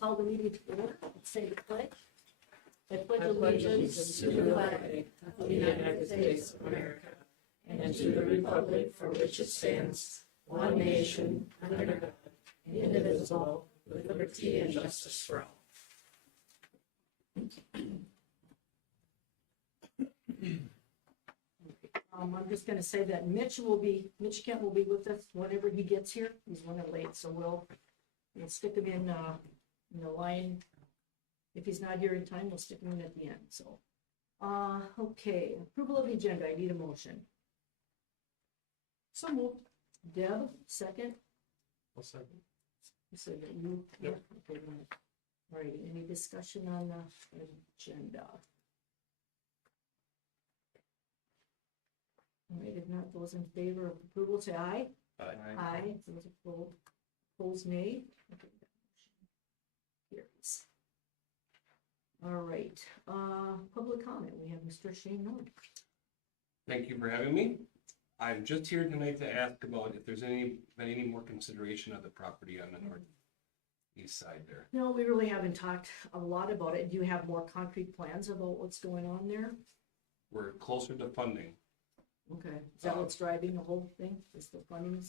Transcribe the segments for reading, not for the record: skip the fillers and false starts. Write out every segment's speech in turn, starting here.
call the meeting to order, say the pledge. I pledge allegiance to the flag of the United States of America and to the republic for which it stands, one nation, under God, indivisible, with liberty and justice for all. I'm just gonna say that Mitch Kent will be with us whenever he gets here. He's running late, so we'll stick him in the line. If he's not here in time, we'll stick him in at the end, so. Okay, approval of the agenda, I need a motion. So moved. Deb, second? I'll second. You said that you? Yep. Okay, all right, any discussion on the agenda? All right, if not, those in favor of approval, say aye. Aye. Those opposed, nay. Okay, that motion carries. All right, public comment, we have Mr. Shane Nord. Thank you for having me. I'm just here tonight to ask about if there's been any more consideration of the property on the northeast side there. No, we really haven't talked a lot about it. Do you have more concrete plans about what's going on there? We're closer to funding. Okay, is that what's driving the whole thing, is the funding?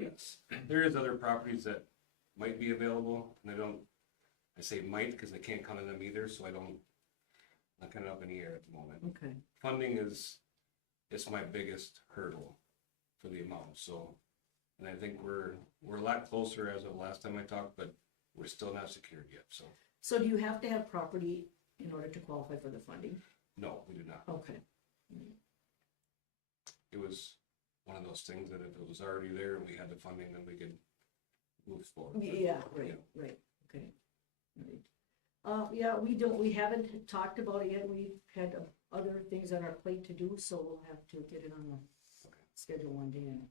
Yes. There is other properties that might be available, and I say might because I can't count on them either, so I'm kind of up in the air at the moment. Okay, Funding is my biggest hurdle for the amount, so, and I think we're a lot closer as of last time I talked, but we're still not secured yet, so. so do you have to have property in order to qualify for the funding? No, we do not. Okay. It was one of those things that if it was already there and we had the funding, then we could move forward. Yeah, right, right, okay. Right. Yeah, we haven't talked about it yet. We've had other things on our plate to do, so we'll have to get it on the schedule one day.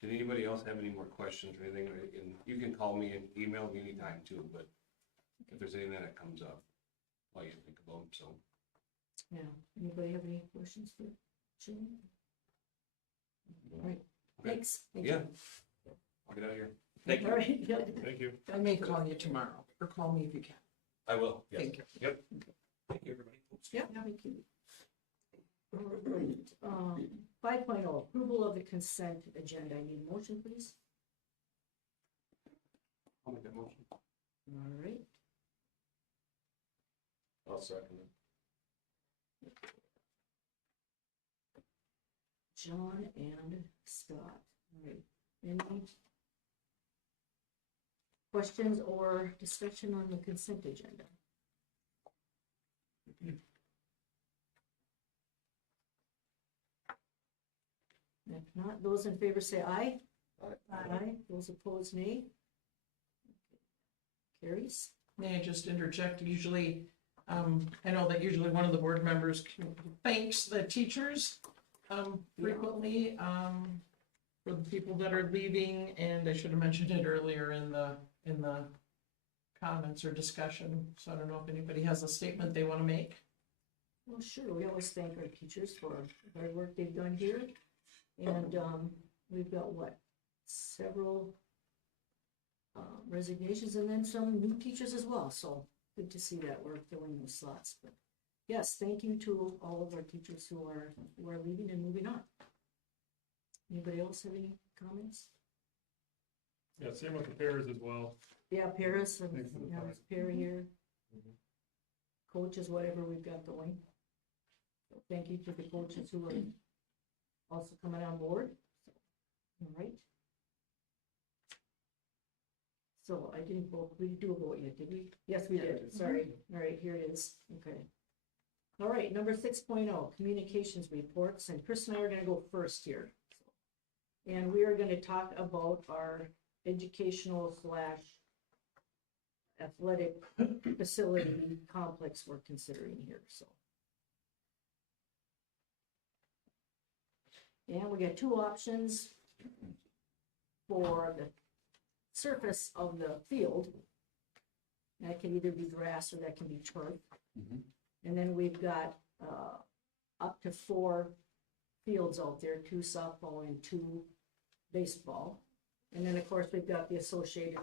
Did anybody else have any more questions or anything? And you can call me and email me anytime too, but if there's anything that comes up, while you think about them, so. Yeah, anybody have any questions for Shane? All right, Okay. thanks. Thank Yeah. you. I'll get out of here. All right, good. Thank you. I may call you tomorrow, or call me if you can. I will. Yes. Thank you. Yep. Thank you, everybody. Yeah, thank you. All right, 5.0, approval of the consent agenda. I need a motion, please. I'll make that motion. All right, I'll second it. John and Scott. All right, any questions or discussion on the consent agenda? If not, those in favor say aye. Aye. Those opposed, nay. Carries. May I just interject? Usually, I know that usually one of the board members thanks the teachers frequently for the people that are leaving, and I should have mentioned it earlier in the comments or discussion. So I don't know if anybody has a statement they want to make. Well, sure, we always thank our teachers for the hard work they've done here. And we've got several resignations and then some new teachers as well. So good to see that we're filling those slots. But yes, thank you to all of our teachers who are leaving and moving on. Anybody else have any comments? Yeah, same with the pairs as well. Yeah, Paris, and Thanks for the time. Perry here. Mhm. Coaches, whatever we've got going. So thank you to the coaches who are also coming on board. All right. So I didn't vote, we didn't do a vote yet, did we? Yes, we did, sorry. All right, here it is, okay. All right, number 6.0, communications reports, and Chris and I are gonna go first here. And we are gonna talk about our educational / athletic facility complex we're considering here, so. And we got two options for the surface of the field. That can either be grass or that can be turf. And then we've got up to 4 fields out there, 2 softball and 2 baseball. And then, of course, we've got the associated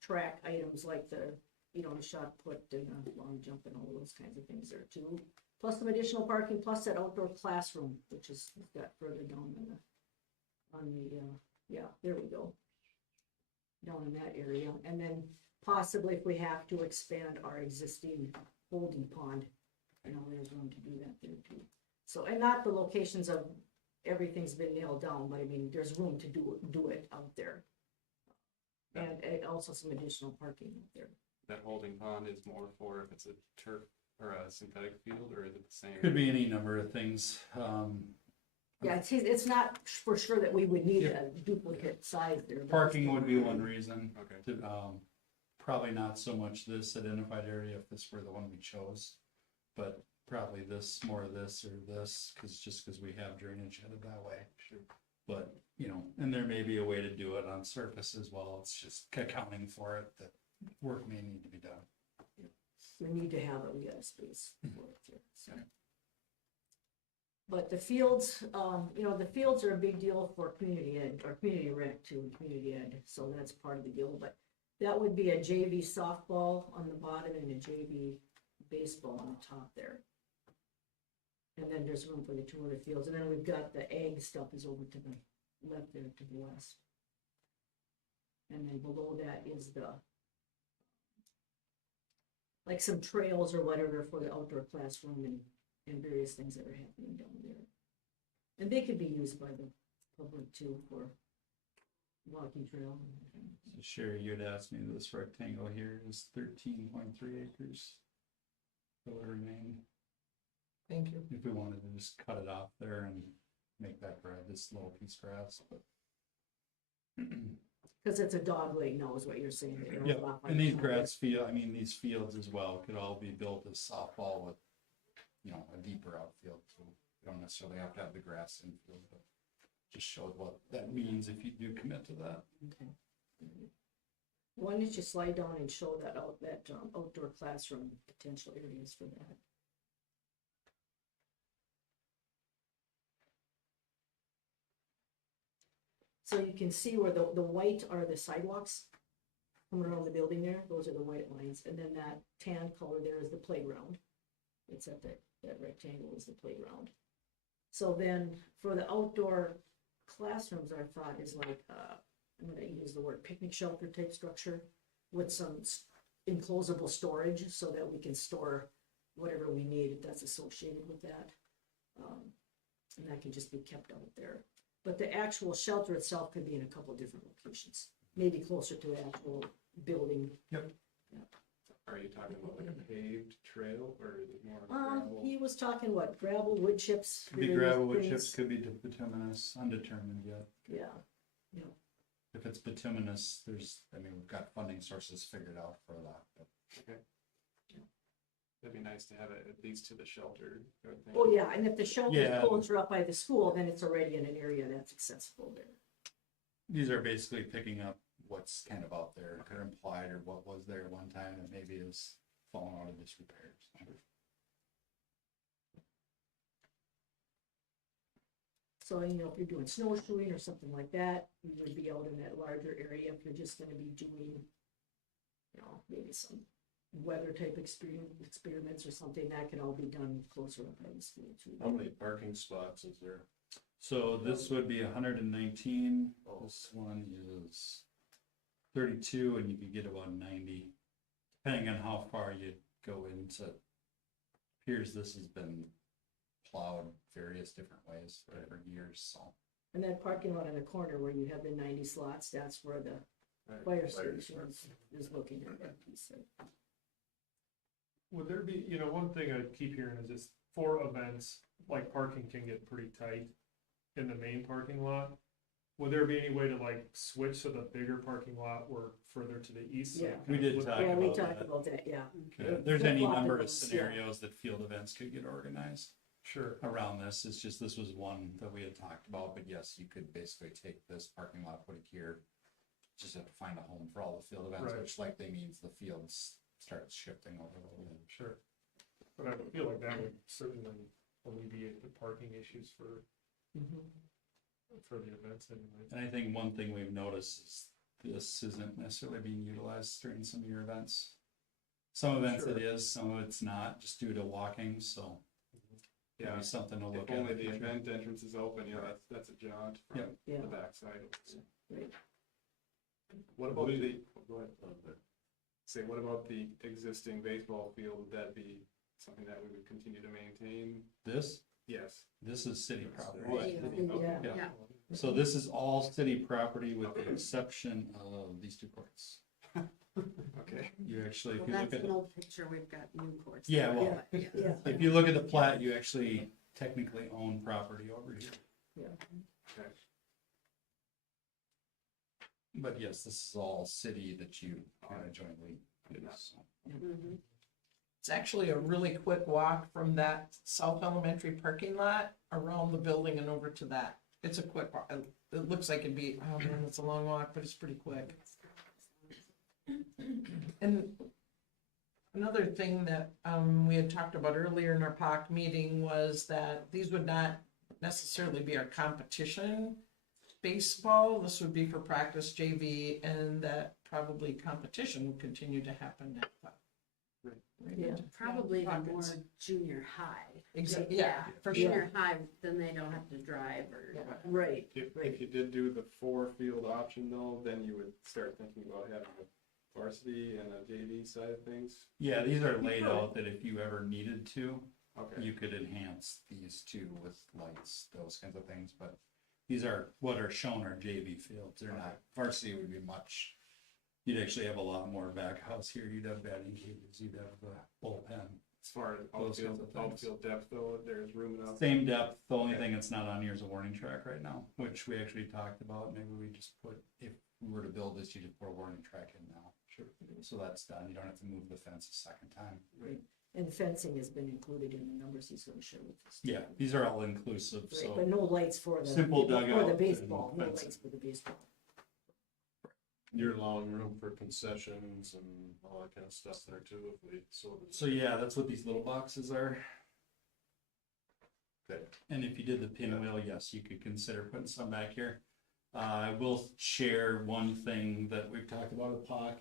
track items like the you know, the shot put and long jump and all those kinds of things there too. Plus some additional parking, plus that outdoor classroom, which is got further down on the, yeah, there we go. Down in that area, and then possibly if we have to expand our existing holding pond, you know, there's room to do that there too. So, and not the locations of everything's been nailed down, but I mean, there's room to do it out there. And also some additional parking out there. That holding pond is more for if it's a turf or a synthetic field, or is it the same? Could be any number of things. Yeah, it's not for sure that we would need a duplicate size there. but- Parking would be one reason. Okay. Probably not so much this identified area if this were the one we chose, but probably this, more of this or this, cause we have drainage headed that way. Sure. But, you know, and there may be a way to do it on surface as well. It's just accounting for it, that work may need to be done. We need to have it, we got a space for it there, so. But the fields, you know, the fields are a big deal for community ed, or community rec too, and community ed, so that's part of the deal, but that would be a JV softball on the bottom and a JV baseball on the top there. And then there's room for the two other fields, and then we've got the ag stuff is over to the left there to the west. And then below that is the, like some trails or whatever for the outdoor classroom and various things that are happening down there. And they could be used by the public too for walking trail. So Sherry, you'd asked me, this rectangle here is 13.3 acres. That would remain, Thank you. if we wanted to just cut it off there and make that this little piece grass, but. Cause it's a dog leg now is what you're saying. They don't Yeah, allow and these it. grass field, I mean, these fields as well could all be built as softball with, you know, a deeper outfield, so you don't necessarily have to have the grass infield, but just shows what that means if you do commit to that. Okay. Why don't you slide down and show that outdoor classroom potential areas for that? So you can see where the white are the sidewalks coming around the building there, those are the white lines, and then that tan color there is the playground. It's at that rectangle is the playground. So then for the outdoor classrooms, our thought is like, I'm gonna use the word picnic shelter type structure with some enclosable storage so that we can store whatever we need that's associated with that. And that can just be kept out there. But the actual shelter itself could be in a couple of different locations, maybe closer to the actual building. Are you talking about like a paved trail, or is it more gravel? He was talking what, gravel, wood chips? Could be various gravel, wood things. chips, could be bituminous, undetermined yet. Yeah, If it's bituminous, I mean, we've got funding sources figured out for that, but. It'd be nice to have it at least to the shelter. I would think. oh yeah, and if the shelter Yeah. poles are up by the school, then it's already in an area that's accessible there. These are basically picking up what's kind of out there, or implied, or what was there one time and maybe is fallen out of disrepair. So, you know, if you're doing snowshoeing or something like that, you would be out in that larger area. If you're just gonna be doing, you know, maybe some weather type experiments or something, that can all be done closer up by the school too. How many parking spots is there? So this would be 119, this one is 32, and you could get about 90, depending on how far you go into. Appears this has been plowed various different ways for years, so. And that parking lot in the corner where you have the 90 slots, that's where the Right. fire station is looking at that piece there. Would there be, you know, one thing I keep hearing is this, for events, like parking can get pretty tight in the main parking lot. Would there be any way to like switch so the bigger parking lot were further to the east? so Yeah. it kind We of did flipped- talk Yeah, we about talked that. about that, yeah. If there's any Flip-flop number of events, yeah. scenarios that field events could get organized Sure. around this, it's just, this was one that we had talked about, but yes, you could basically take this parking lot, put it here. Just have to find a home for all the field events, Right. which likely means the fields start shifting over a little bit. Sure. But I feel like that would certainly alleviate the parking issues for Mhm. the events anyway. And I think one thing we've noticed is this isn't necessarily being utilized during some of your events. Some events Sure. it is, some of it's not, just due to walking, so. Yeah, Maybe something to if look at. only in the future. event entrance is open, yeah, that's a jaunt from Yep. Yeah, the backside. right. What about the, go ahead. Say, what about the existing baseball field? Would that be something that we would continue to maintain? This Yes. is city property. Yeah. Yeah. So this is all city property with the exception of these two courts. Okay. You actually, Well, if you look that's at, an the- old picture, we've got new courts. Yeah, well, But, yeah. Yeah, if you look at the plat, you actually technically own property over here. Okay. But yes, this is all city that you kind of jointly use. so. Mhm. It's actually a really quick walk from that South Elementary parking lot around the building and over to that. It's a quick walk. It looks like it'd be, oh man, it's a long walk, but it's pretty quick. And another thing that we had talked about earlier in our POC meeting was that these would not necessarily be our competition baseball. This would be for practice JV, and that probably competition would continue to happen at the. Yeah. Probably the more Pockets. junior high. Exactly, yeah, for sure. Junior high, then they don't have to drive or. right, If you did do the 4-field option though, then you would start thinking about having a varsity and a JV side of things. Yeah, these are laid out that if you ever needed to, Okay. you could enhance these two with lights, those kinds of things, but these are, what are shown are JV fields, they're not, varsity would be much, you'd actually have a lot more back house here, you'd have batting cages, you'd have the bullpen. As far as Those kinds of things. outfield depth though, there's room enough. Same depth, the only Okay. thing that's not on here is a warning track right now, which we actually talked about, maybe we just put, if we were to build this, you just put a warning track in now. Sure. So that's done, you don't have to move the fence a second time. and fencing has been included in the numbers he's gonna share with us. Yeah, these are all inclusive, Right, so. but no lights for the. Simple For dugout the and baseball, no fencing. lights for the baseball. You're allowing room for concessions and all that kind of stuff there too, if we sort of. So yeah, that's what these little boxes are. Okay. And if you did the pinwheel, yes, you could consider putting some back here. I will share one thing that we've talked about at POC.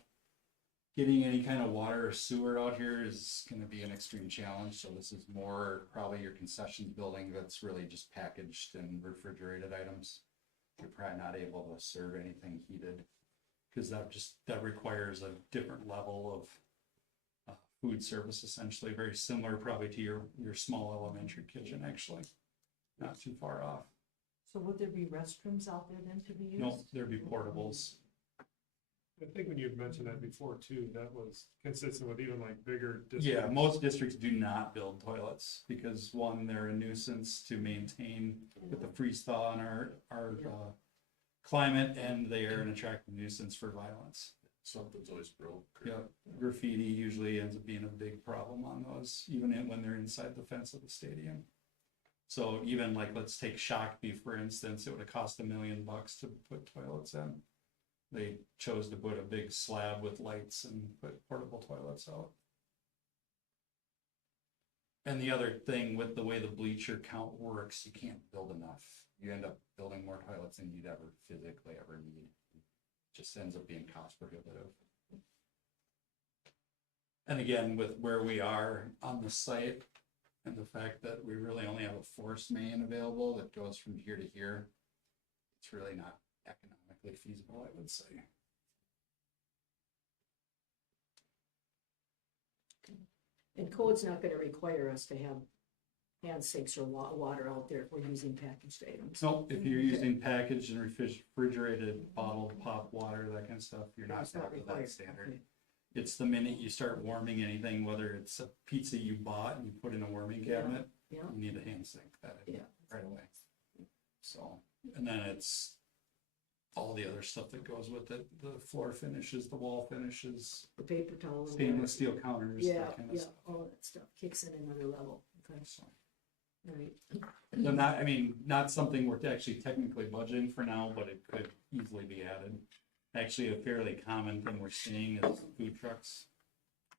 Getting any kind of water or sewer out here is gonna be an extreme challenge, so this is more probably your concessions building that's really just packaged and refrigerated items. You're probably not able to serve anything heated, cause that requires a different level of food service, essentially, very similar probably to your small elementary kitchen, actually. Not too far off. So would there be restrooms out there then to be used? No, there'd be portables. I think when you had mentioned that before too, that was consistent with even like bigger districts. Yeah, most districts do not build toilets because one, they're a nuisance to maintain with the freeze thaw in our climate, and they are an attractive nuisance for violence. Something's always broke. Yeah, graffiti usually ends up being a big problem on those, even when they're inside the fence of the stadium. So even like, let's take Shakopee, for instance, it would have cost $1 million to put toilets in. They chose to put a big slab with lights and put portable toilets out. And the other thing with the way the bleacher count works, you can't build enough. You end up building more toilets than you'd ever physically ever need. Just ends up being cost prohibitive. And again, with where we are on the site and the fact that we really only have a force main available that goes from here to here, it's really not economically feasible, I would say. And code's not gonna require us to have hand sinks or water out there if we're using packaged items. So if you're using packaged and refrigerated bottled pop water, that kind of stuff, you're not It's not up to required, that standard. okay. It's the minute you start warming anything, whether it's a pizza you bought and you put in a warming Yeah, cabinet, yeah. you need a hand sink that Yeah. right away. So, and then it's all the other stuff that goes with it, the floor finishes, the wall finishes, The paper towel. stainless steel counters, Yeah, that kind of yeah, stuff. all that stuff kicks in another level, okay, So, right. so not, I mean, not something we're actually technically budgeting for now, but it could easily be added. Actually, a fairly common thing we're seeing is food trucks.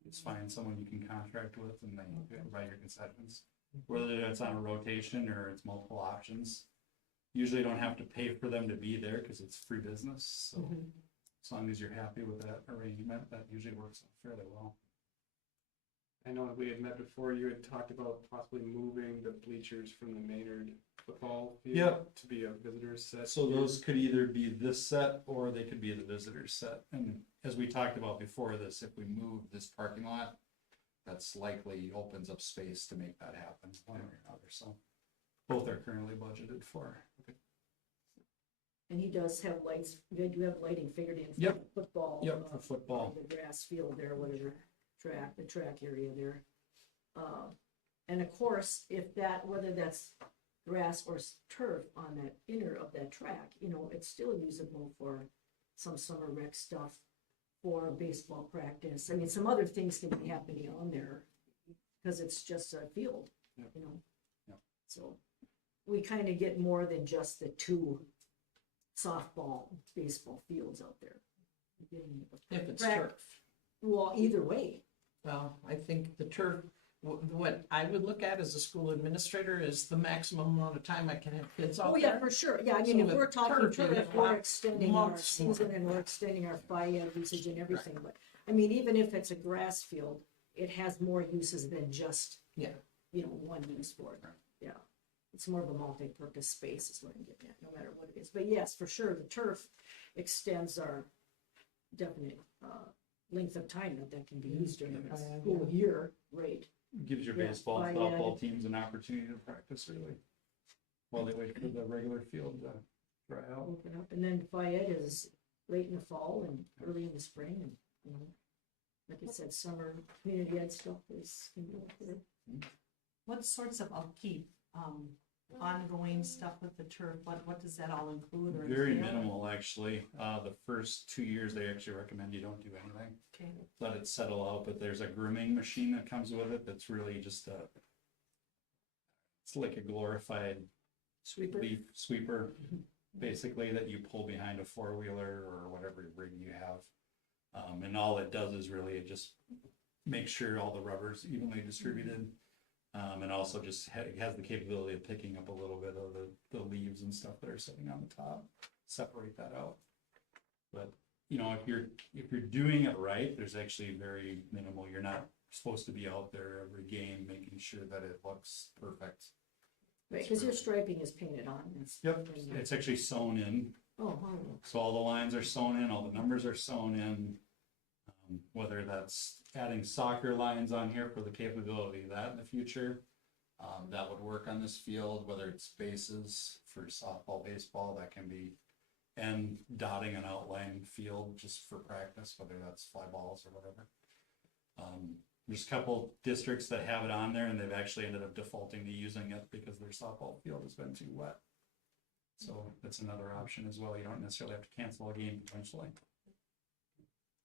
Just find someone you can contract with and they provide your concessions. Whether that's on a rotation or it's multiple options. Usually don't have to pay for them to be there because it's free business, so Mhm. as long as you're happy with that arrangement, that usually works out fairly well. I know we had met before, you had talked about possibly moving the bleachers from the Maynard football field Yep. to be a visitor's set. So those could either be this set or they could be the visitor set. And as we talked about before this, if we move this parking lot, that's likely opens up space to make that happen one way or another. So both are currently budgeted for. And he does have lights, you do have lighting figured in for Yep. the football. Yep, for football. The grass field there, whatever, the track area there. And of course, if that, whether that's grass or turf on that inner of that track, you know, it's still usable for some summer rec stuff, for baseball practice. I mean, some other things can be happening on there, because it's just a field, Yep. you know? Yep. So, we kind of get more than just the two softball, baseball fields out there. We're getting If it's Correct. turf. Well, either way, Well, I think the turf, what I would look at as a school administrator is the maximum amount of time I can have kids out oh yeah, there. for sure, yeah, I mean, So if with we're talking turf, you turf, have we're extending our months more. season and we're extending our FIAD usage and everything, but, I mean, even if it's a grass field, it has more uses than just, Yeah. you know, one use for it, yeah. It's more of a multi-purpose space is what I'm getting at, no matter what it is, but yes, for sure, the turf extends our definite, length of time that can be used during the Yeah. school year, right? Gives your Yeah, baseball, I, softball teams an opportunity to practice really. While they wait for the regular field to dry out. Open up, and then FIAD is late in the fall and early in the spring, and, you know, like I said, summer community ed stuff is, can be up there. What sorts of upkeep, ongoing stuff with the turf, what does that all include or? Very entail? minimal, actually. The first 2 years, they actually recommend you don't do anything. Okay, Let it settle out, but there's a grooming machine that comes with it that's really just it's like a glorified Sweeper, leaf sweeper, basically, that you pull behind a four-wheeler or whatever rig you have. And all it does is really, it just makes sure all the rubber's evenly distributed. And also just has the capability of picking up a little bit of the leaves and stuff that are sitting on the top, separate that out. But, you know, if you're doing it right, there's actually very minimal, you're not supposed to be out there every game making sure that it looks perfect. right, because your striping is painted on, it's. Yep, it's actually sewn in, Oh, wow. so all the lines are sewn in, all the numbers are sewn in. Whether that's adding soccer lines on here for the capability of that in the future, that would work on this field, whether it's bases for softball, baseball, that can be, and dotting an outline field just for practice, whether that's fly balls or whatever. There's a couple districts that have it on there and they've actually ended up defaulting to using it because their softball field has been too wet. So that's another option as well. You don't necessarily have to cancel a game potentially.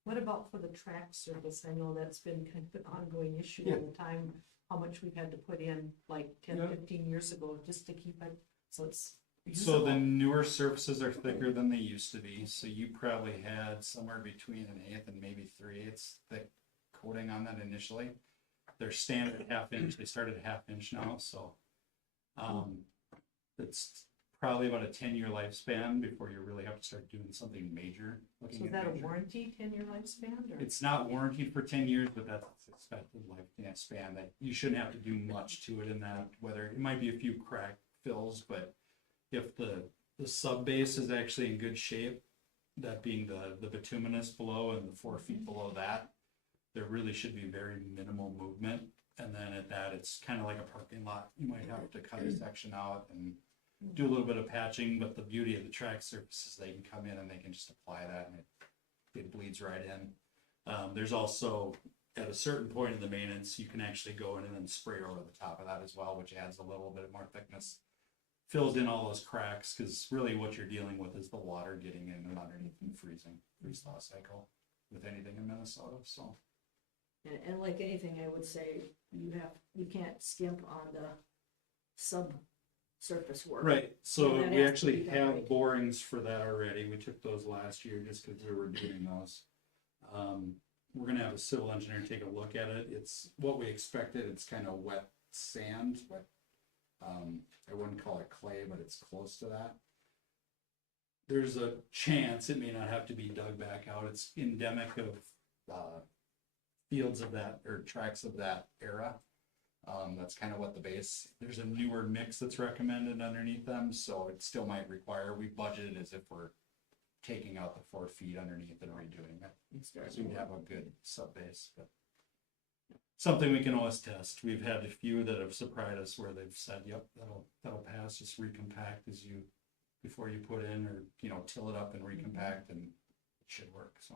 what about for the track service? I know that's been kind of an ongoing issue Yeah. all the time, how much we've had to put in like 10, Yeah. 15 years ago, just to keep it, so it's So the usable. newer surfaces are thicker than they used to be, so you probably had somewhere between an eighth and maybe 3/8 thick coating on that initially. They're standard half inch, they started at half inch now, so it's probably about a 10-year lifespan before you really have to start doing something major. looking So is at that a major. warranty, 10-year lifespan, or? It's not warranted for 10 years, but that's its expected lifespan, that you shouldn't have to do much to it in that, whether, it might be a few crack fills, but if the sub base is actually in good shape, that being the bituminous below and the 4 feet below that, there really should be very minimal movement. And then at that, it's kind of like a parking lot. You might have to cut a section out and do a little bit of patching, but the beauty of the track surfaces, they can come in and they can just apply that and it bleeds right in. There's also, at a certain point in the maintenance, you can actually go in and then spray over the top of that as well, which adds a little bit more thickness. Fills in all those cracks, because really what you're dealing with is the water getting in and underneath and freeze thaw cycle with anything in Minnesota, so. And like anything, I would say, you can't skimp on the subsurface work. Right, so That we has to actually be done have right. borings for that already. We took those last year just because we were doing those. We're gonna have a civil engineer take a look at it. It's what we expected. It's kind of wet sand, but I wouldn't call it clay, but it's close to that. There's a chance it may not have to be dug back out. It's endemic of fields of that, or tracks of that era. That's kind of what the base, there's a newer mix that's recommended underneath them, so it still might require, we budgeted as if we're taking out the 4 feet underneath and redoing it. So we'd have a good sub base, but something we can always test. We've had a few that have surprised us where they've said, yep, that'll pass, just recompact before you put in, or, till it up and recompact, and it should work, so.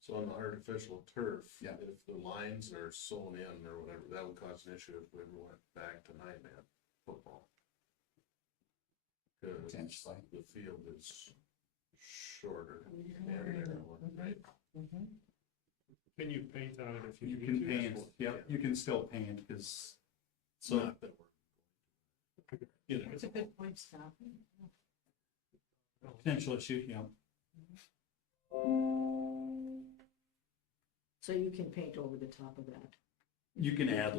So on the artificial turf, Yeah. if the lines are sewn in or whatever, that would cause an issue if we ever went back to 9-man football. Cause Potentially. the field is shorter and narrower, right? Can you paint on it if you You need can to? paint, yep, you can still paint, cause, so, Not that we're. You know, It's a good point, Scott. potential issue, yeah. So you can paint over the top of that. You can add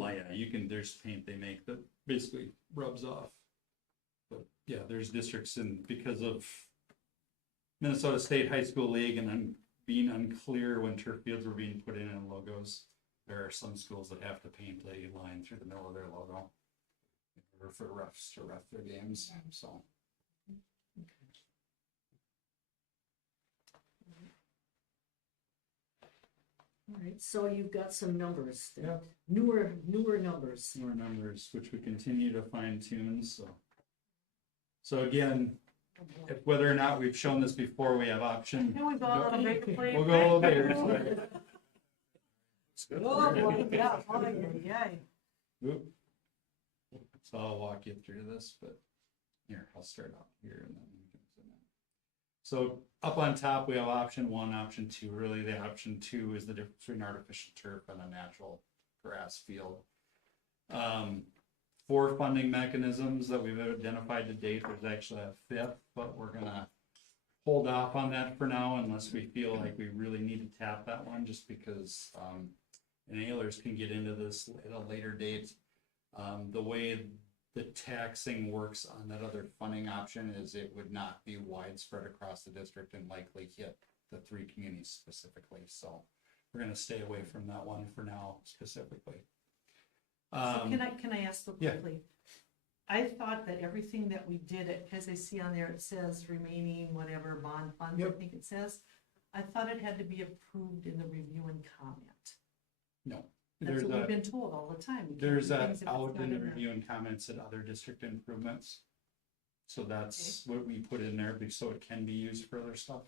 there's paint they make that basically rubs off. But yeah, there's districts because of Minnesota State High School League and being unclear when turf fields were being put in and logos. There are some schools that have to paint a line through the middle of their logo or for refs to ref their games, so. All right, so you've got some numbers, that- Yeah. newer numbers. More numbers, which we continue to fine tune, so. So again, if whether or not we've shown this before, we have option. Can we go a little bit, please? We'll go a little bigger. Oh, boy, yeah, oh, yeah. Oop. So I'll walk you through this, but here, I'll start out here and then we can zoom in. So up on top, we have option 1, option 2. Really, the option 2 is the difference between artificial turf and a natural grass field. 4 funding mechanisms that we've identified to date. There's actually a 5th, but we're gonna hold off on that for now unless we feel like we really need to tap that one, just because enailers can get into this at a later date. The way the taxing works on that other funding option is it would not be widespread across the district and likely hit the 3 communities specifically. So we're gonna stay away from that one for now specifically. So can I ask so yeah. quickly? I thought that everything that we did, because I see on there, it says remaining whatever bond funds, I Yep. think it says. I thought it had to be approved in the review and comment. No, That's what we've there's been told all the time. We can't there's do a things if it's out not in the there. review and comments and other district improvements. So that's what we put in there, so it can be used for other stuff.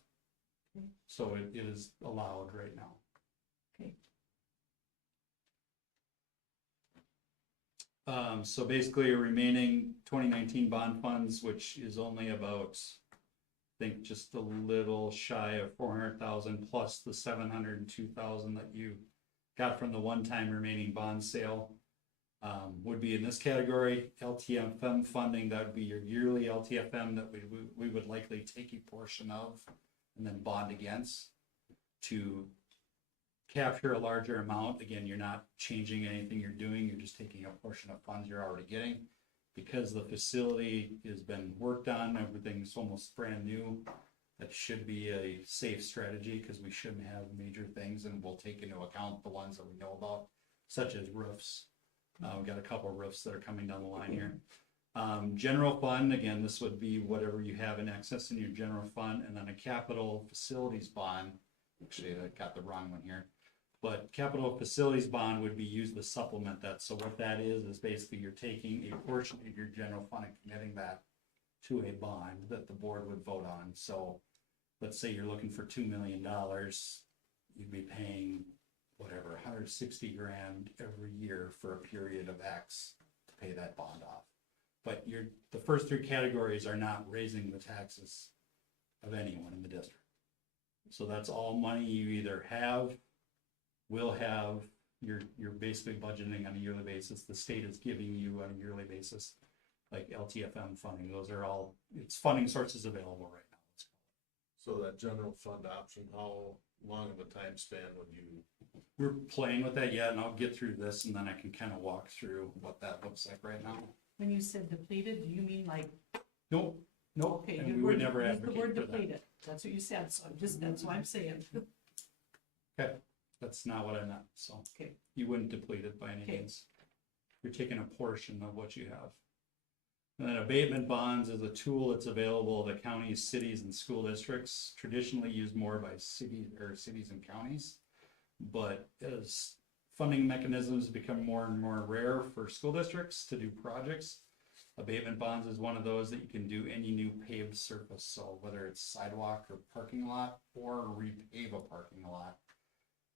Okay. So it is allowed right now. Okay. So basically remaining 2019 bond funds, which is only about, I think just a little shy of 400,000 plus the 702,000 that you got from the one-time remaining bond sale, would be in this category. LTFM funding, that would be your yearly LTFM that we would likely take a portion of and then bond against to capture a larger amount. Again, you're not changing anything you're doing, you're just taking a portion of funds you're already getting. Because the facility has been worked on, everything's almost brand new, that should be a safe strategy, because we shouldn't have major things, and we'll take into account the ones that we know about, such as roofs. We've got a couple of roofs that are coming down the line here. General fund, again, this would be whatever you have in excess in your general fund, and then a capital facilities bond. Actually, I got the wrong one here. But capital facilities bond would be used to supplement that. So what that is basically you're taking a portion of your general fund and committing that to a bond that the board would vote on. So let's say you're looking for $2 million, you'd be paying whatever, 160 grand every year for a period of X to pay that bond off. But the first 3 categories are not raising the taxes of anyone in the district. So that's all money you either have, will have, you're basically budgeting on a yearly basis. The state is giving you on a yearly basis, like LTFM funding. Those are all, it's funding sources available right now. So that general fund option, how long of a time span would you? We're playing with that yet, and I'll get through this and then I can kind of walk through what that looks like right now. When you said depleted, do you mean like, Nope, Nope, Okay, and you we were, would never used the advocate word for that. depleted, that's what you said, so I'm just, that's what I'm saying. That's not what I meant, so. Okay. You wouldn't deplete it by any Okay. means. You're taking a portion of what you have. And then abatement bonds is a tool that's available to counties, cities, and school districts, traditionally used more by cities and counties. But as funding mechanisms become more and more rare for school districts to do projects, abatement bonds is one of those that you can do any new paved surface. So whether it's sidewalk or parking lot or repave a parking lot,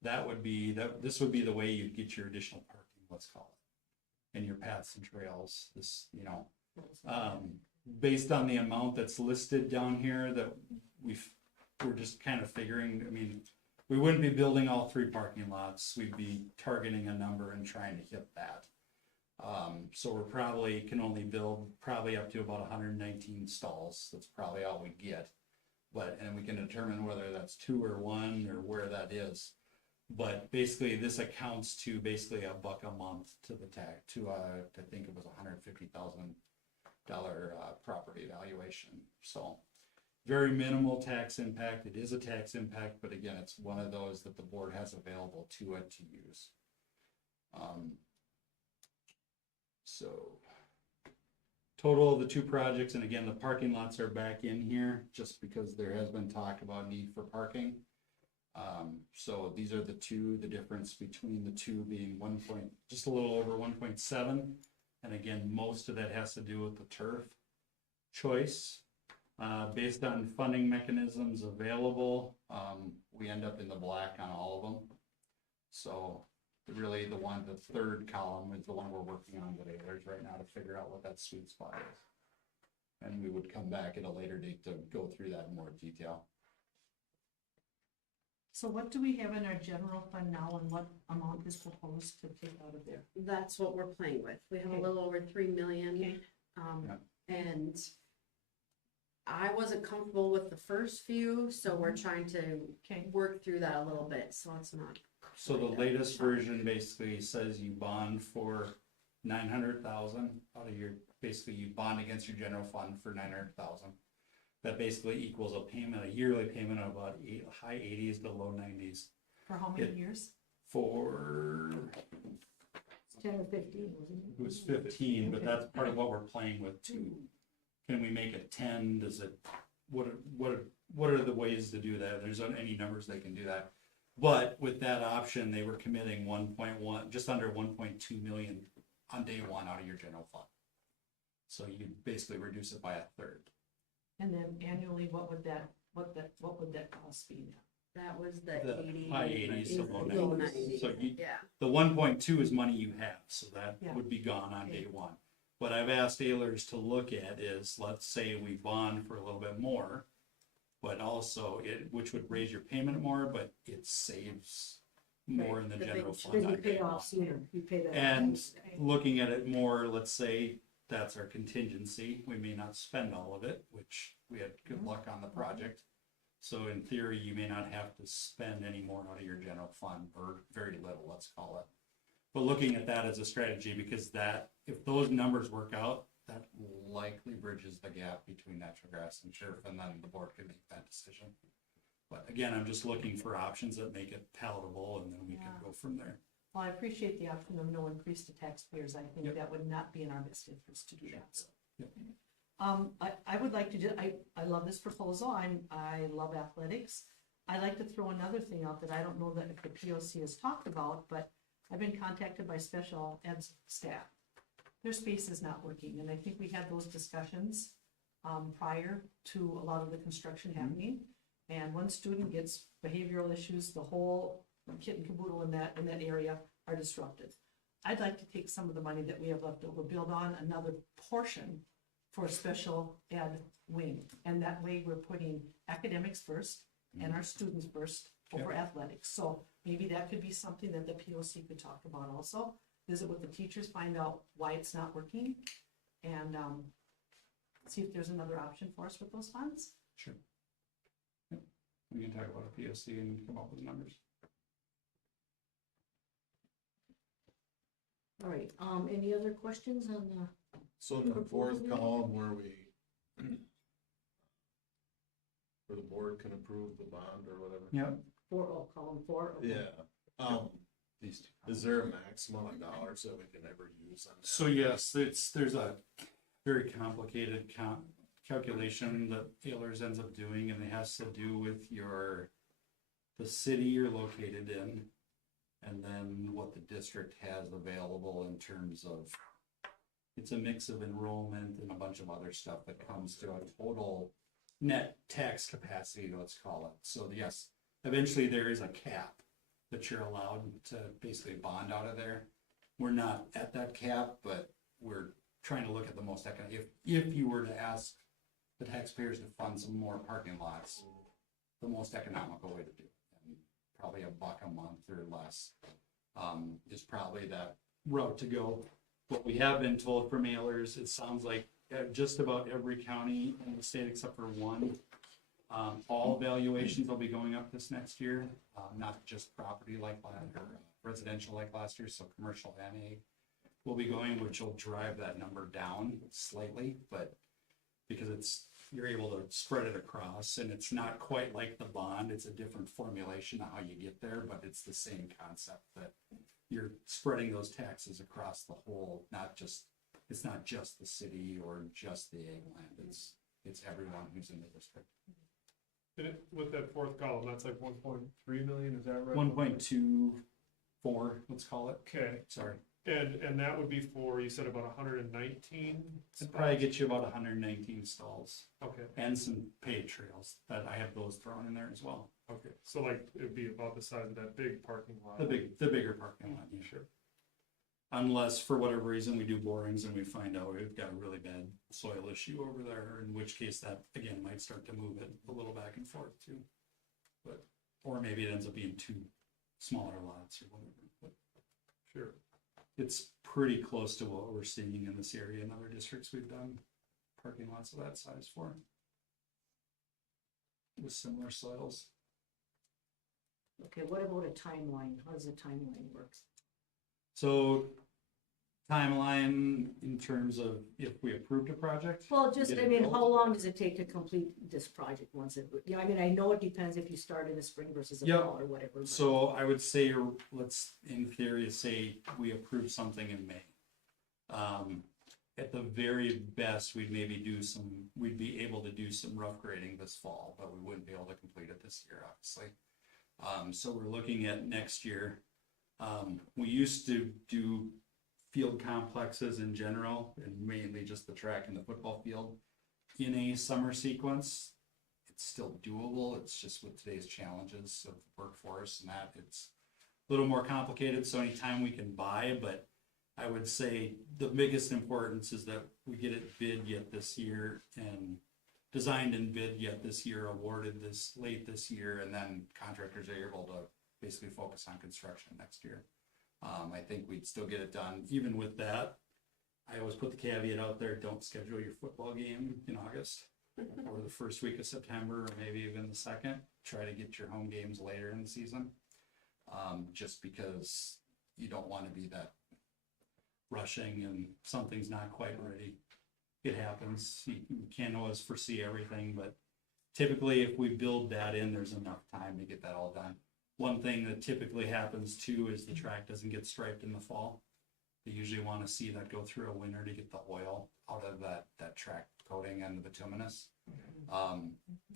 this would be the way you'd get your additional parking, let's call it, and your paths and trails. This, based on the amount that's listed down here that we're just kind of figuring, I mean, we wouldn't be building all 3 parking lots. We'd be targeting a number and trying to hit that. So we're probably can only build probably up to about 119 stalls. That's probably all we get. And we can determine whether that's 2 or 1 or where that is. But basically this accounts to basically $1 a month to the tax, I think it was $150,000 property valuation. So very minimal tax impact. It is a tax impact, but again, it's one of those that the board has available to it to use. So total of the 2 projects, and again, the parking lots are back in here just because there has been talk about need for parking. So these are the difference between the 2 being just a little over 1.7. And again, most of that has to do with the turf choice. Based on funding mechanisms available, we end up in the black on all of them. So really the 3rd column is the one we're working on today. There's right now to figure out what that sweet spot is. And we would come back at a later date to go through that in more detail. So what do we have in our general fund now, and what amount is proposed to take out of there? That's what we're playing with. We have a Okay. little over 3 million. Okay. And I wasn't comfortable with the first few, so we're trying to Okay, work through that a little bit, so it's not. So the quite latest a- version basically says you bond for 900,000 out of your, basically you bond against your general fund for 900,000. That basically equals a yearly payment of about high 80s to low 90s for how many It- years? for, 10 or 15, wasn't it? it was 15, but Okay. that's part of what we're playing with too. Can we make it 10? Does it, what are the ways to do that? There's any numbers they can do that. But with that option, they were committing 1.1, just under 1.2 million on day 1 out of your general fund. So you basically reduce it by a third. And then annually, what would that cost be now? That was the The 80. high 80s to low 90s. So you, Yeah, the 1.2 is money you have, so that Yeah. would be gone on Okay. day 1. What I've asked Ehlers to look at is, let's say we bond for a little bit more, but also which would raise your payment more, but it saves more in the the big general chunk. fund Then you on pay day off 1. sooner, you pay that. And off. looking at it more, let's say that's our contingency. We may not spend all of it, which we had good luck on the project. So in theory, you may not have to spend any more out of your general fund, or very little, let's call it. But looking at that as a strategy, because if those numbers work out, that likely bridges the gap between natural gas and sheriff, and then the board can make that decision. But again, I'm just looking for options that make it palatable, and then we can Yeah. go from there. Well, I appreciate the option of no increase to taxpayers. I think Yep. that would not be in our best interest to do that, so. Yep. I would like to I love this proposal. I love athletics. I'd like to throw another thing out that I don't know that if the POC has talked about, but I've been contacted by special ed staff. Their space is not working, and I think we had those discussions prior to a lot of the construction happening. And one student gets behavioral issues, the whole kit and caboodle in that area are disrupted. I'd like to take some of the money that we have left over, build on another portion for a special ed wing. And that way we're putting academics first and our students first over athletics. So maybe that could be something that the POC could talk about also. Visit with the teachers, find out why it's not working, and see if there's another option for us with those funds. Sure. Yep. We can talk about a POC and come up with numbers. All right, any other questions on the, So in the 4th column where we Or the board can approve the bond or whatever. Yep. column 4? Okay. Yeah, These two. is there a maximum of dollars that we can ever use on that? So yes, there's a very complicated calculation that Ehlers ends up doing, and it has to do with the city you're located in, and then what the district has available in terms of, it's a mix of enrollment and a bunch of other stuff that comes to a total net tax capacity, let's call it. So yes, eventually there is a cap that you're allowed to basically bond out of there. We're not at that cap, but we're trying to look at the most economic, if you were to ask the taxpayers to fund some more parking lots, the most economical way to do it. And probably $1 a month or less, is probably that route to go. What we have been told from mailers, it sounds like just about every county in the state except for one, all valuations will be going up this next year, not just property like last, or residential like last year, so commercial and ag will be going, which will drive that number down slightly, but because you're able to spread it across, and it's not quite like the bond, it's a different formulation of how you get there, but it's the same concept that you're spreading those taxes across the whole, it's not just the city or just the ag land, it's everyone who's in the district. With that fourth column, that's like 1.3 million, is that right? 1.24, let's call it. Okay, Sorry. and that would be for, you said about 119? It'd probably get you about 119 stalls Okay, and some paid trails that I have those thrown in there as well. okay, so like, it'd be about the size of that big parking lot? The bigger parking lot, yeah. Sure. Unless for whatever reason we do borings and we find out we've got a really bad soil issue over there, in which case that again might start to move it a little back and forth too. But, or maybe it ends up being 2 smaller lots or whatever, but Sure. it's pretty close to what we're seeing in this area in other districts we've done parking lots of that size for. With similar soils. Okay, what about a timeline? How does the timeline work? So timeline in terms of if we approved a project? Well, just, Get I it mean, built? how long does it take to complete this project once it, I mean, I know it depends if you start in the spring versus the Yep. fall or whatever. but- So I would say, let's, in theory, say we approve something in May. At the very best, we'd be able to do some rough grading this fall, but we wouldn't be able to complete it this year, obviously. So we're looking at next year. We used to do field complexes in general, and mainly just the track and the football field in a summer sequence. It's still doable, it's just with today's challenges of workforce and that, it's a little more complicated, so anytime we can buy, but I would say the biggest importance is that we get it bid yet this year and designed and bid yet this year, awarded this late this year, and then contractors are able to basically focus on construction next year. I think we'd still get it done. Even with that, I always put the caveat out there, don't schedule your football game in August or the first week of September, or maybe even the second. Try to get your home games later in the season. Just because you don't want to be that rushing and something's not quite ready. It happens. You can't always foresee everything, but typically if we build that in, there's enough time to get that all done. One thing that typically happens too is the track doesn't get striped in the fall. They usually want to see that go through a winter to get the oil out of that track coating and the bituminous.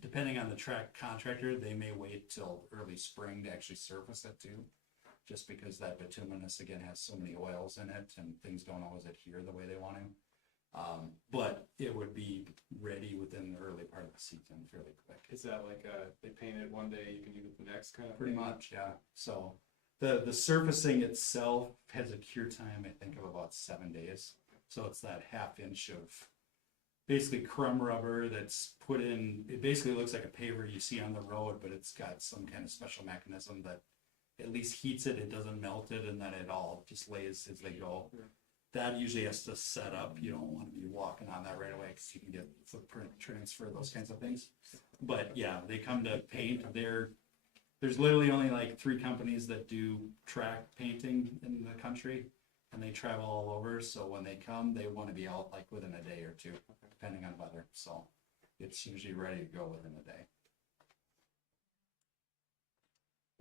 Depending on the track contractor, they may wait till early spring to actually surface it too. Just because that bituminous again has so many oils in it and things don't always adhere the way they want to. But it would be ready within the early part of the season fairly quick. Is that like they paint it one day, you can use it the next kind of Pretty thing? much, yeah. So the surfacing itself has a cure time, I think, of about 7 days. So it's that 1/2 inch of basically crumb rubber that's put in. It basically looks like a paver you see on the road, but it's got some kind of special mechanism that at least heats it, it doesn't melt it, and then it all just lays as they go. That usually has to set up. You don't want to be walking on that right away because you can get footprint transfer, those kinds of things. But yeah, they come to paint. There's literally only like 3 companies that do track painting in the country, and they travel all over. So when they come, they want to be out like within a day or 2, depending on weather. So it's usually ready to go within a day.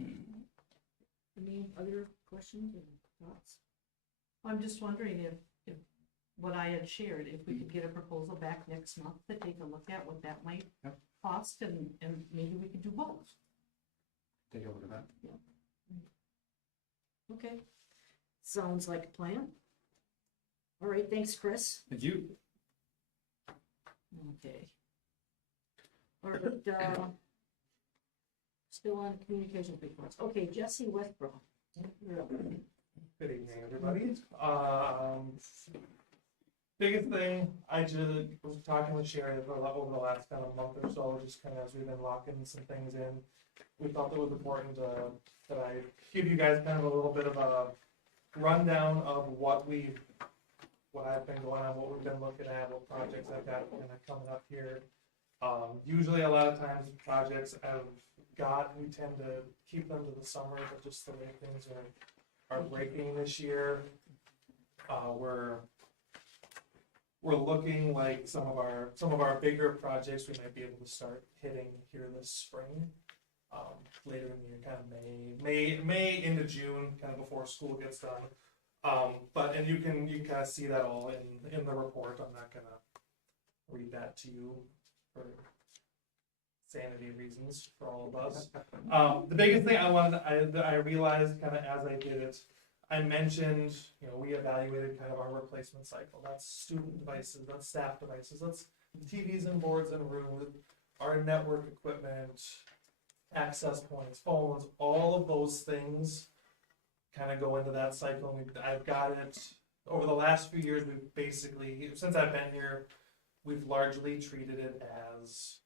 Any other questions or thoughts? I'm just wondering if what I had shared, if we could get a proposal back next month to take a look at what that might Yep. cost, and maybe we could do both. Take a look at that. Okay, sounds like a plan. All right, thanks, Chris. Thank you. Okay. All right, still on communications reports. Okay, Jesse Westbrook. You're up. Good evening, everybody. Biggest thing, I just was talking with Sherry over the last kind of month or so, just kind of as we've been locking some things in. We felt it was important that I give you guys kind of a little bit of a rundown of what I've been going on, what we've been looking at, what projects I've got kind of coming up here. Usually a lot of times projects I've got, we tend to keep them to the summer, but just the way things are breaking this year. We're looking like some of our bigger projects we might be able to start hitting here this spring. Later in the year, kind of May into June, kind of before school gets done. And you can kind of see that all in the report. I'm not gonna read that to you for sanity reasons for all of us. The biggest thing I realized kind of as I did it, I mentioned, we evaluated kind of our replacement cycle. That's student devices, that's staff devices, that's TVs and boards in rooms, our network equipment, access points, phones, all of those things kind of go into that cycle. I've got it over the last few years. We've basically, since I've been here, we've largely treated it as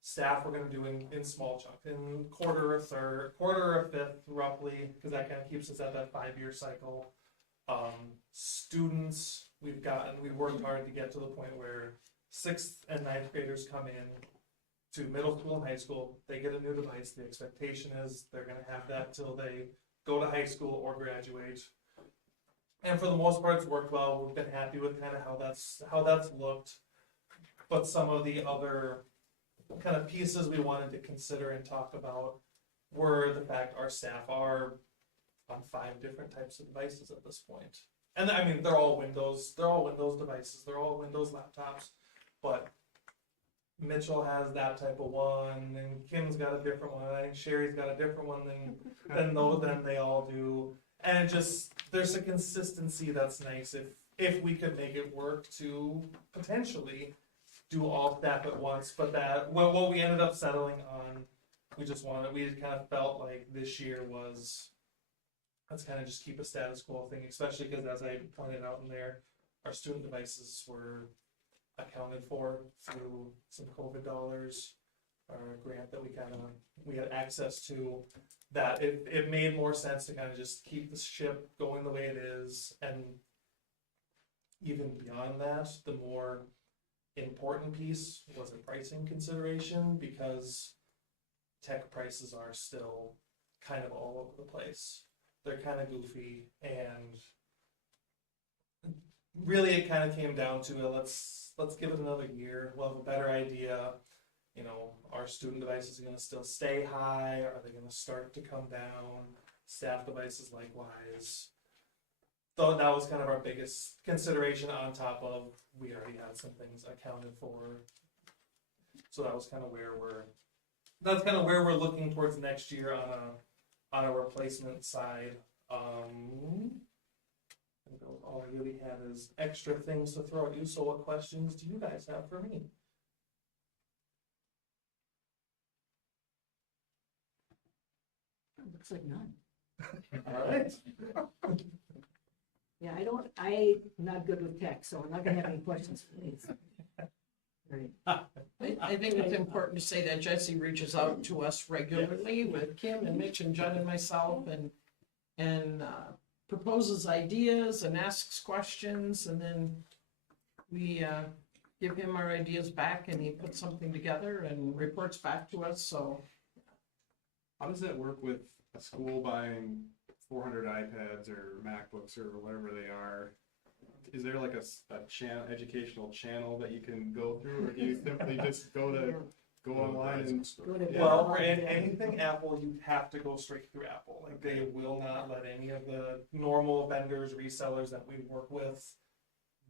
staff we're going to do in small chunks, in quarter or fifth, roughly, because that kind of keeps us at that 5-year cycle. Students, we worked hard to get to the point where 6th and 9th graders come in to middle school and high school, they get a new device. The expectation is they're going to have that till they go to high school or graduate. And for the most part, it's worked well. We've been happy with kind of how that's looked. But some of the other kind of pieces we wanted to consider and talk about were the fact our staff are on 5 different types of devices at this point. And I mean, they're all Windows devices, they're all Windows laptops, but Mitchell has that type of one, and Kim's got a different one. I think Sherry's got a different one than they all do. And just there's a consistency that's nice if we could make it work to potentially do all staff at once. But what we ended up settling on, we kind of felt like this year was, let's kind of just keep a status quo thing, especially because as I pointed out in there, our student devices were accounted for through some COVID dollars, or a grant that we had access to, that it made more sense to kind of just keep the ship going the way it is. And even beyond that, the more important piece was a pricing consideration, because tech prices are still kind of all over the place. They're kind of goofy, and really it kind of came down to let's give it another year. We'll have a better idea. Are student devices going to still stay high? Are they going to start to come down? Staff devices likewise. So that was kind of our biggest consideration, on top of we already had some things accounted for. So that was kind of where we're looking towards next year on a replacement side. All I really have is extra things to throw at you. So what questions do you guys have for me? Looks like none. All right. Yeah, I'm not good with tech, so I'm not gonna have any questions for these. Right. I think it's important to say that Jesse reaches out to us regularly with Kim and Mitch and Judd and myself, and proposes ideas and asks questions, and then we give him our ideas back, and he puts something together and reports back to us. So How does that work with a school buying 400 iPads or MacBooks or whatever they are? Is there like a educational channel that you can go through, or do you simply just go to go online and. Go to Well, Bell for and, anything Apple, you have to go straight through Apple. Like they will not let any of the normal vendors, resellers that we work with.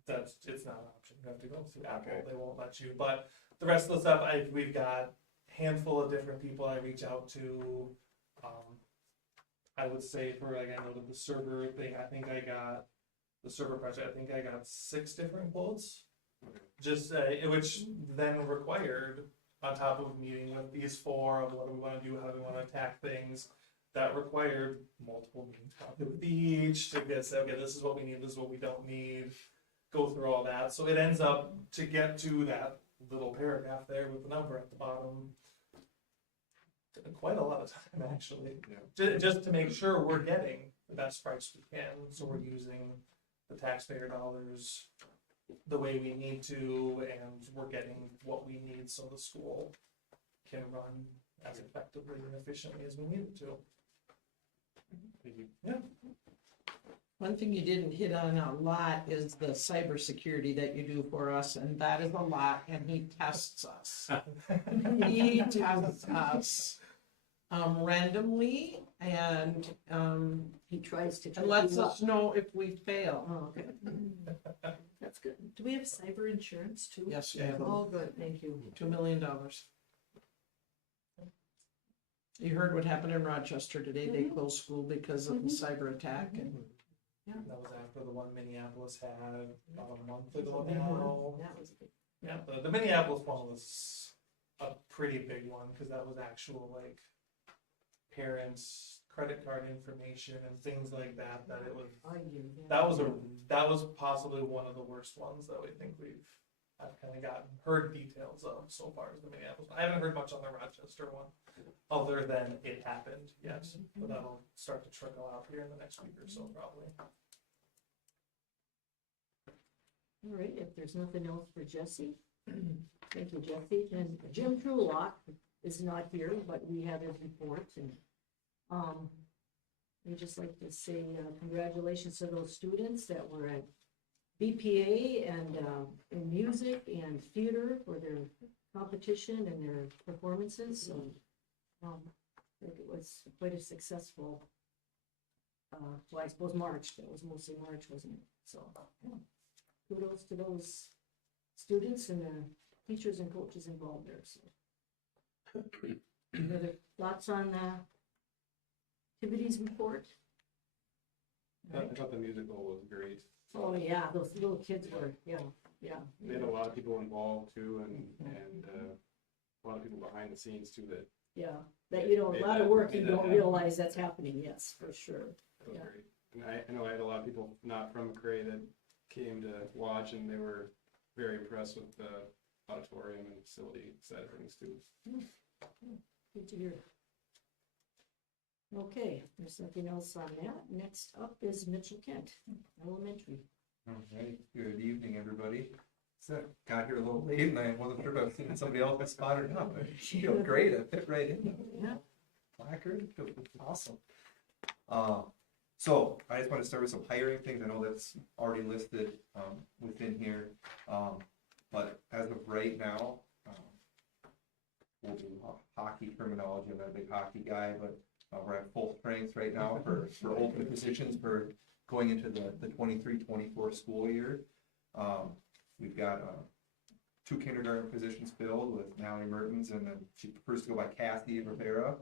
It's not an option. You have to go through Apple. Okay. They won't let you. But the rest of the stuff, we've got a handful of different people I reach out to. I would say for like I know the server thing. I think I got the server project. I think I got 6 different quotes. Just which then required, on top of meeting with these 4 of what do we want to do, how do we want to attack things, that required multiple meetings probably with each to get say, okay, this is what we need, this is what we don't need, go through all that. So it ends up to get to that little paragraph there with the number at the bottom. Quite a lot of time actually, just to make sure we're getting the best price we can. So we're using the taxpayer dollars the way we need to, and we're getting what we need so the school can run as effectively and efficiently as we need it to. Yeah. One thing you didn't hit on a lot is the cybersecurity that you do for us, and that is a lot, and he tests us. He tests us randomly, and he tries to. lets us know if we fail. Oh, okay. That's good. Do we have cyber insurance too? Yes, we have Oh, good, thank you. $2 million. You heard what happened in Rochester today. They closed school because of the cyber attack, and That was after the one Minneapolis had about a month ago now. That was good. Yeah, the Minneapolis one was a pretty big one, because that was actual like parents' credit card information and things like that, that it was, that was possibly one of the worst ones that we think I've kind of heard details of so far as the Minneapolis. I haven't heard much on the Rochester one, other than it happened yet, but that'll start to trickle out here in the next week or so probably. All right, if there's nothing else for Jesse, thank you, Jesse. And Jim Trulock is not here, but we have his report, and we'd just like to say congratulations to those students that were at BPA and in music and theater for their competition and their performances. So I think it was quite a successful, well, I suppose March, that was mostly March, wasn't it? So, yeah. Kudos to those students and the teachers and coaches involved there, so. Any other thoughts on the activities report? I thought the musical was great. Oh, yeah, those little kids were, yeah. They had a lot of people involved too, and a lot of people behind the scenes too that. Yeah, that, you know, a lot of work, you don't realize that's happening, yes, for sure. That was Yeah. great. And I know I had a lot of people not from McRae that came to watch, and they were very impressed with the auditorium and facility side of things too. Good to hear. Okay, there's nothing else on that. Next up is Mitchell Kent, elementary. All right, good evening, everybody. So, got here a little late and I wasn't sure if I was seeing somebody else I spotted or not, but I feel great, I fit right in. Yeah. Placard, awesome. So, I just want to start with some hiring things. I know that's already listed within here. But as of right now, we'll do hockey terminology. I'm not a big hockey guy, but we're at full strength right now for open positions for going into the 23-24 school year. We've got 2 kindergarten positions filled with Natalie Mertens, and then she prefers to go by Kathy Rivera.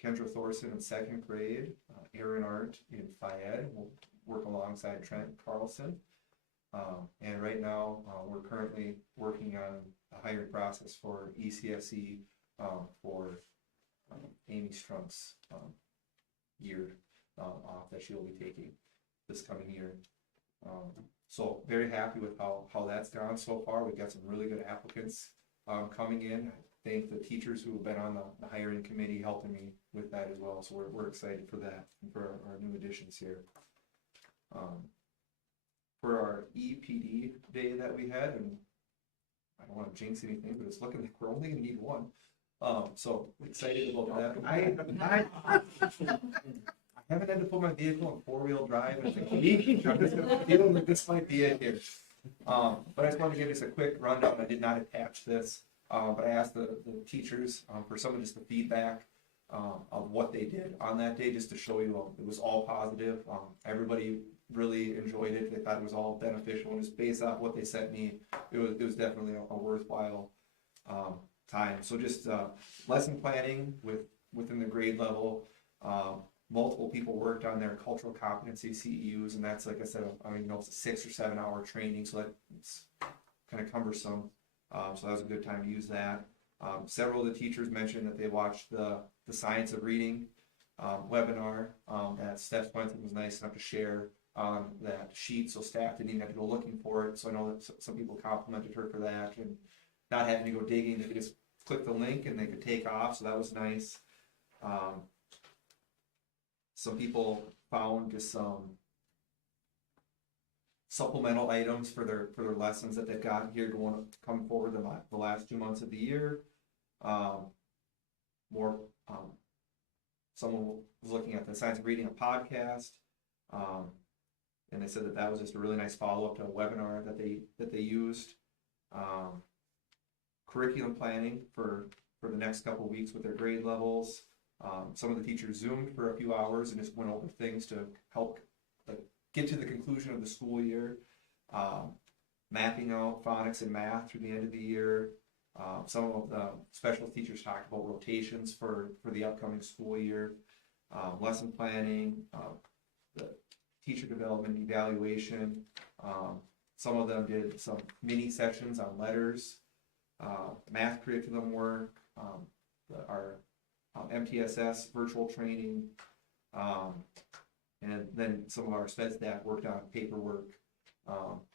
Kendra Thorson in 2nd grade, Aaron Art in Fayette will work alongside Trent Carlson. And right now, we're currently working on a hiring process for ECSE for Amy Strunk's year off that she'll be taking this coming year. So very happy with how that's gone so far. We've got some really good applicants coming in. I thank the teachers who have been on the hiring committee helping me with that as well. So we're excited for that and for our new additions here. For our EPD day that we had, and I don't want to jinx anything, but it's looking like we're only gonna need 1. So excited about that. I haven't had to put my vehicle in 4-wheel drive in a week. I'm just gonna feel like this might be it here. But I just wanted to give us a quick rundown. I did not attach this. but I asked the teachers, for some of just the feedback, of what they did on that day, just to show you, it was all positive. Everybody really enjoyed it. They thought it was all beneficial, and just based off what they sent me, it was definitely a worthwhile, time. So just, lesson planning within the grade level. Multiple people worked on their cultural competency CEUs, and that's, like I said, I mean, it's a 6 or 7 hour training, so it's kind of cumbersome. So that was a good time to use that. Several of the teachers mentioned that they watched the Science of Reading webinar that Steph Swenson was nice enough to share on that sheet, so staff didn't even have to go looking for it. So I know that some people complimented her for that, and not having to go digging, they could just click the link and they could take off, so that was nice. Some people found just some supplemental items for their lessons that they've got here coming forward the last 2 months of the year. Someone was looking at the Science of Reading, a podcast, and they said that was just a really nice follow-up to a webinar that they used. Curriculum planning for the next couple weeks with their grade levels. Some of the teachers Zoomed for a few hours and just went over things to help get to the conclusion of the school year. Mapping out phonics and math through the end of the year. Some of the special teachers talked about rotations for the upcoming school year. Lesson planning, the teacher development evaluation. Some of them did some mini sessions on letters, math curriculum work, our MTSS virtual training, and then some of our sped staff worked on paperwork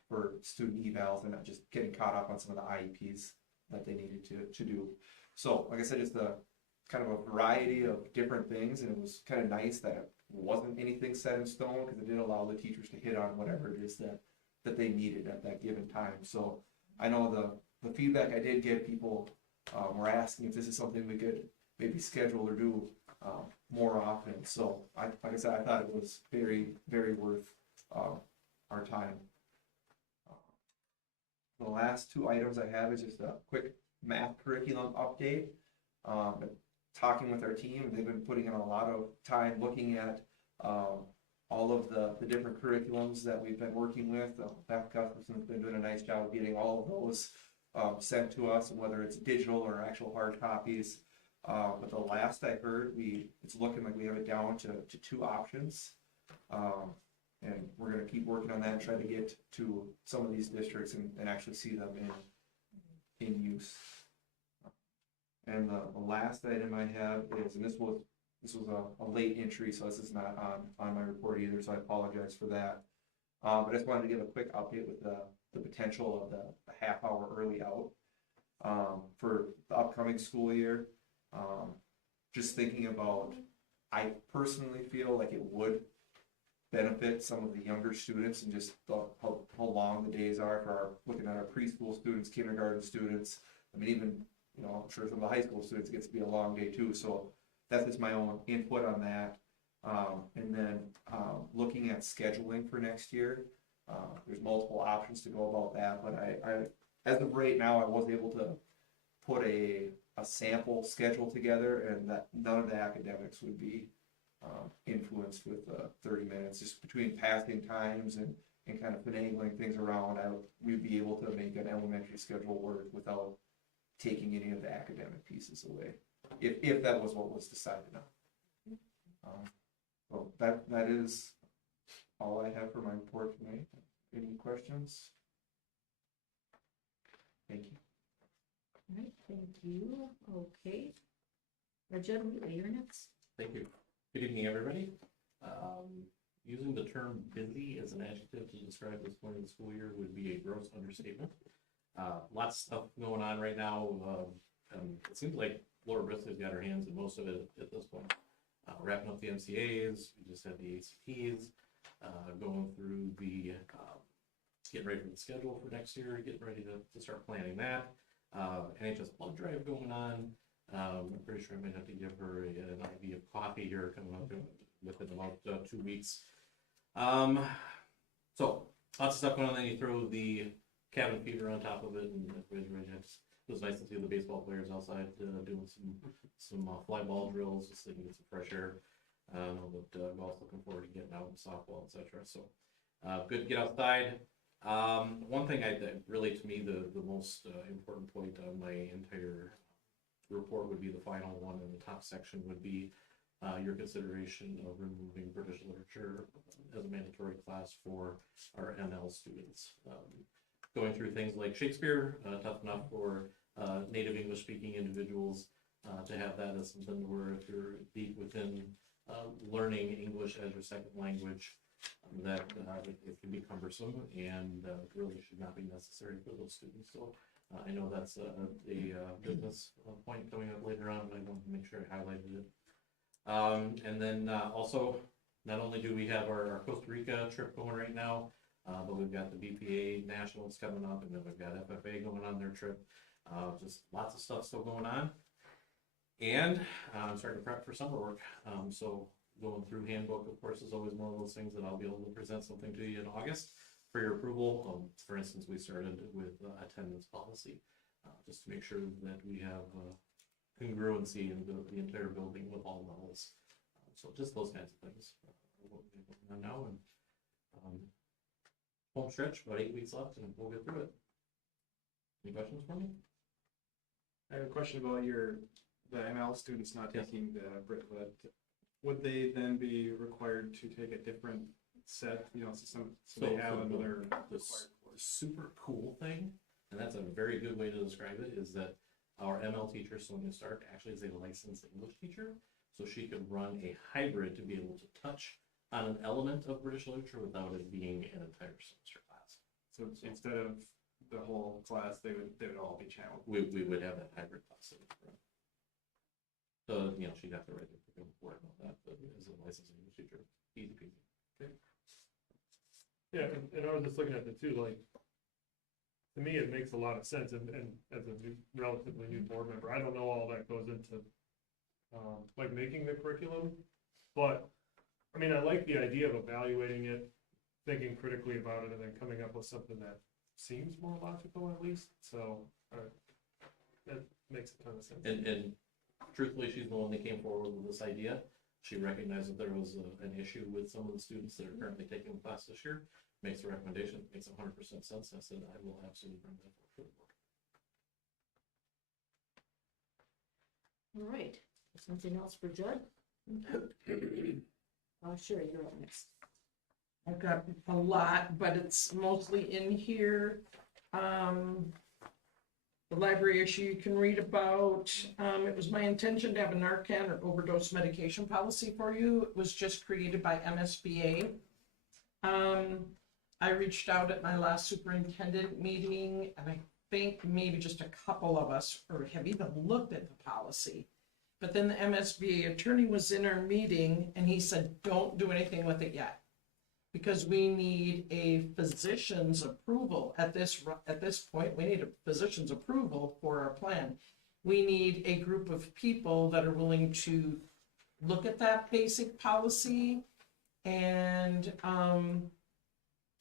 for student evals and not just getting caught up on some of the IEPs that they needed to do. So, like I said, it's the kind of a variety of different things, and it was kind of nice that it wasn't anything set in stone, because it did allow the teachers to hit on whatever it is that they needed at that given time. So I know the feedback I did get, people were asking if this is something we could maybe schedule or do more often. So like I said, I thought it was very, very worth our time. The last 2 items I have is just a quick math curriculum update. Talking with our team, they've been putting in a lot of time looking at all of the different curriculums that we've been working with. Beth Gustafson's been doing a nice job of getting all of those sent to us, and whether it's digital or actual hard copies. But the last I heard, it's looking like we have it down to 2 options. And we're going to keep working on that and try to get to some of these districts and actually see them in use. And the last item I have is, and this was a late entry, so this is not on my report either, so I apologize for that. But I just wanted to give a quick update with the potential of the half hour early out for the upcoming school year. Just thinking about, I personally feel like it would benefit some of the younger students, and just how long the days are for looking at our preschool students, kindergarten students. I mean, even, I'm sure some of the high school students, it gets to be a long day too. So that's just my own input on that. And then looking at scheduling for next year, there's multiple options to go about that. But I as of right now, I was able to put a sample schedule together, and that none of the academics would be influenced with 30 minutes, just between passing times and kind of finagling things around. We'd be able to make an elementary schedule work without taking any of the academic pieces away, if that was what was decided on. So that is all I have for my report tonight. Any questions? Thank you. All right, thank you. Okay. Rajat, you're next. Thank you. Good evening, everybody. Using the term busy as an adjective to describe this point of the school year would be a gross understatement. Lots of stuff going on right now. It seems like Laura Bristol's got her hands in most of it at this point. Wrapping up the MCAs, we just had the ACTs, going through the, getting ready for the schedule for next year, getting ready to start planning that. NHS blood drive going on. I'm pretty sure I might have to give her an IV of coffee here coming up within about 2 weeks. So lots of stuff going on. Then you throw the cabin fever on top of it, and everybody's ready to it was nice to see the baseball players outside doing some fly ball drills, just so they can get some fresh air. But golf's looking forward to getting out in softball, etc. So good to get outside. One thing that really, to me, the most important point on my entire report would be the final one in the top section would be your consideration of removing British literature as a mandatory class for our ML students. Going through things like Shakespeare, tough enough for native English speaking individuals to have that as something where if you're deep within learning English as your second language, that it can be cumbersome and really should not be necessary for those students. So I know that's a business point coming up later on, but I wanted to make sure I highlighted it. And then also, not only do we have our Costa Rica trip going right now, but we've got the BPA Nationals coming up, and then we've got FFA going on their trip. Just lots of stuff still going on. And I'm starting to prep for summer work. So going through handbook, of course, is always one of those things that I'll be able to present something to you in August for your approval. For instance, we started with attendance policy, just to make sure that we have congruency in the entire building with all levels. So just those kinds of things. What we're working on now, and home stretch, about 8 weeks left, and we'll get through it. Any questions for me? I have a question about the ML students not taking the Brit Lit. Would they then be required to take a different set, so they have another the super cool thing, and that's a very good way to describe it, is that our ML teacher, Sonia Stark, actually is a licensed English teacher, so she could run a hybrid to be able to touch on an element of British literature without it being an entire semester class. So instead of the whole class, they would all be channeled. We would have that hybrid class. So, she'd have to write the curriculum for it and all that, but as a licensed English teacher, easy peasy. Okay. Yeah, and I was just looking at it too, like, to me, it makes a lot of sense, and as a relatively new board member, I don't know all that goes into, like, making the curriculum, but, I mean, I like the idea of evaluating it, thinking critically about it, and then coming up with something that seems more logical at least, so, that makes a ton of sense. And truthfully, she's the one that came forward with this idea. She recognized that there was an issue with some of the students that are currently taking the class this year, makes a recommendation, makes 100% sense. I said, I will absolutely bring that forward for the board. All right, something else for Judd? Sure, you're up next. I've got a lot, but it's mostly in here. The library issue you can read about. It was my intention to have a Narcan or overdose medication policy for you. It was just created by MSBA. I reached out at my last superintendent meeting, and I think maybe just a couple of us have even looked at the policy. But then the MSBA attorney was in our meeting, and he said, don't do anything with it yet, because we need a physician's approval at this point. We need a physician's approval for our plan. We need a group of people that are willing to look at that basic policy and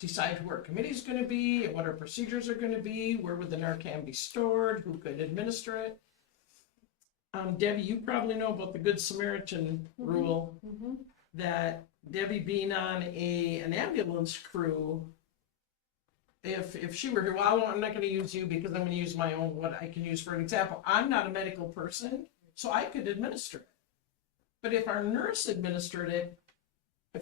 decide who our committee is going to be, what our procedures are going to be, where would the Narcan be stored, who could administer it. Debbie, you probably know about the Good Samaritan rule, that Debbie being on an ambulance crew, if she were here, well, I'm not going to use you because I'm going to use my own, what I can use for an example. I'm not a medical person, so I could administer it. But if our nurse administered it,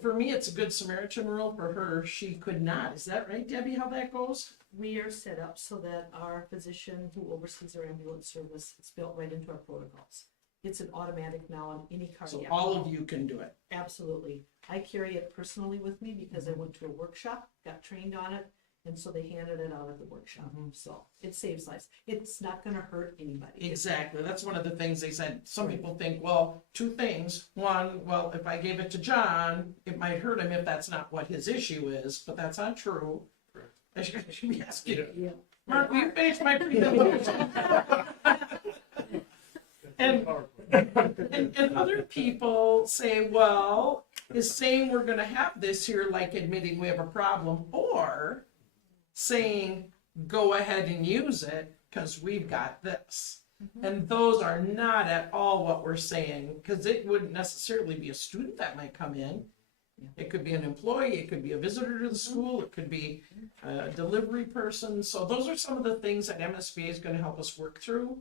for me, it's a Good Samaritan rule. For her, she could not. Is that right, Debbie, how that goes? We are set up so that our physician who oversees our ambulance service, it's built right into our protocols. It's an automatic now on any cardiac. So all of you can do it. Absolutely. I carry it personally with me because I went to a workshop, got trained on it, and so they handed it out at the workshop. So it saves lives. It's not going to hurt anybody. Exactly. That's one of the things they said. Some people think, well, two things. One, well, if I gave it to John, it might hurt him if that's not what his issue is, but that's not true. I should be asking. Yeah. Mark, will you finish my presentation? And other people say, well, is saying we're going to have this here like admitting we have a problem, or saying go ahead and use it, because we've got this. And those are not at all what we're saying, because it wouldn't necessarily be a student that might come in. It could be an employee, it could be a visitor to the school, it could be a delivery person. So those are some of the things that MSBA is gonna help us work through.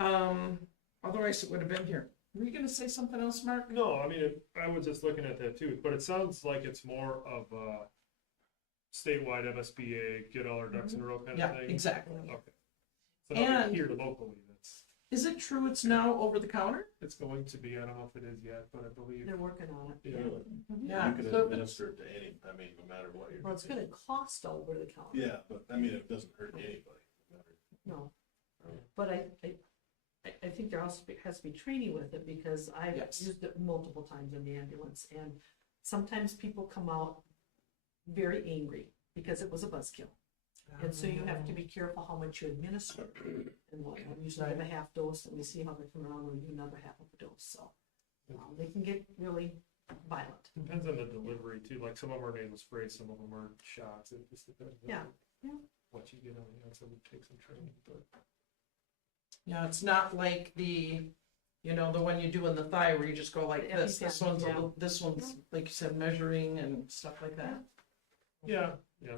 Otherwise it would have been here. Were you gonna say something else, Mark? No, I mean, I was just looking at that too, but it sounds like it's more of a statewide MSBA, get all our ducks in a row kind of Yeah, thing. exactly. Okay. So not And- here locally, that's, Is it true it's now over the counter? it's going to be, I don't know if it is yet, but I believe, They're working on it. yeah. Yeah. You can so- administer it to any, I mean, no matter what you're. Well, it's gonna cost over the counter. Yeah, but I mean, it doesn't hurt anybody. no matter- No. But I think there also has to be training with it, because I've Yes. used it multiple times in the ambulance, and sometimes people come out very angry because it was a buzzkill. And so you have to be careful how much you administer and what, we usually give a half dose and we see how they come around and we do another half of a dose, so. They can get really violent. Depends on the delivery too, like some of them are nasal sprays, some of them are shots, it just depends. on Yeah, yeah. What you get on, so it takes some training, but. Yeah, it's not like the one you do in the thigh where you just go like The this. This EpiPen, one's, yeah. this one's, like you said, measuring and stuff like that. Yeah, yeah.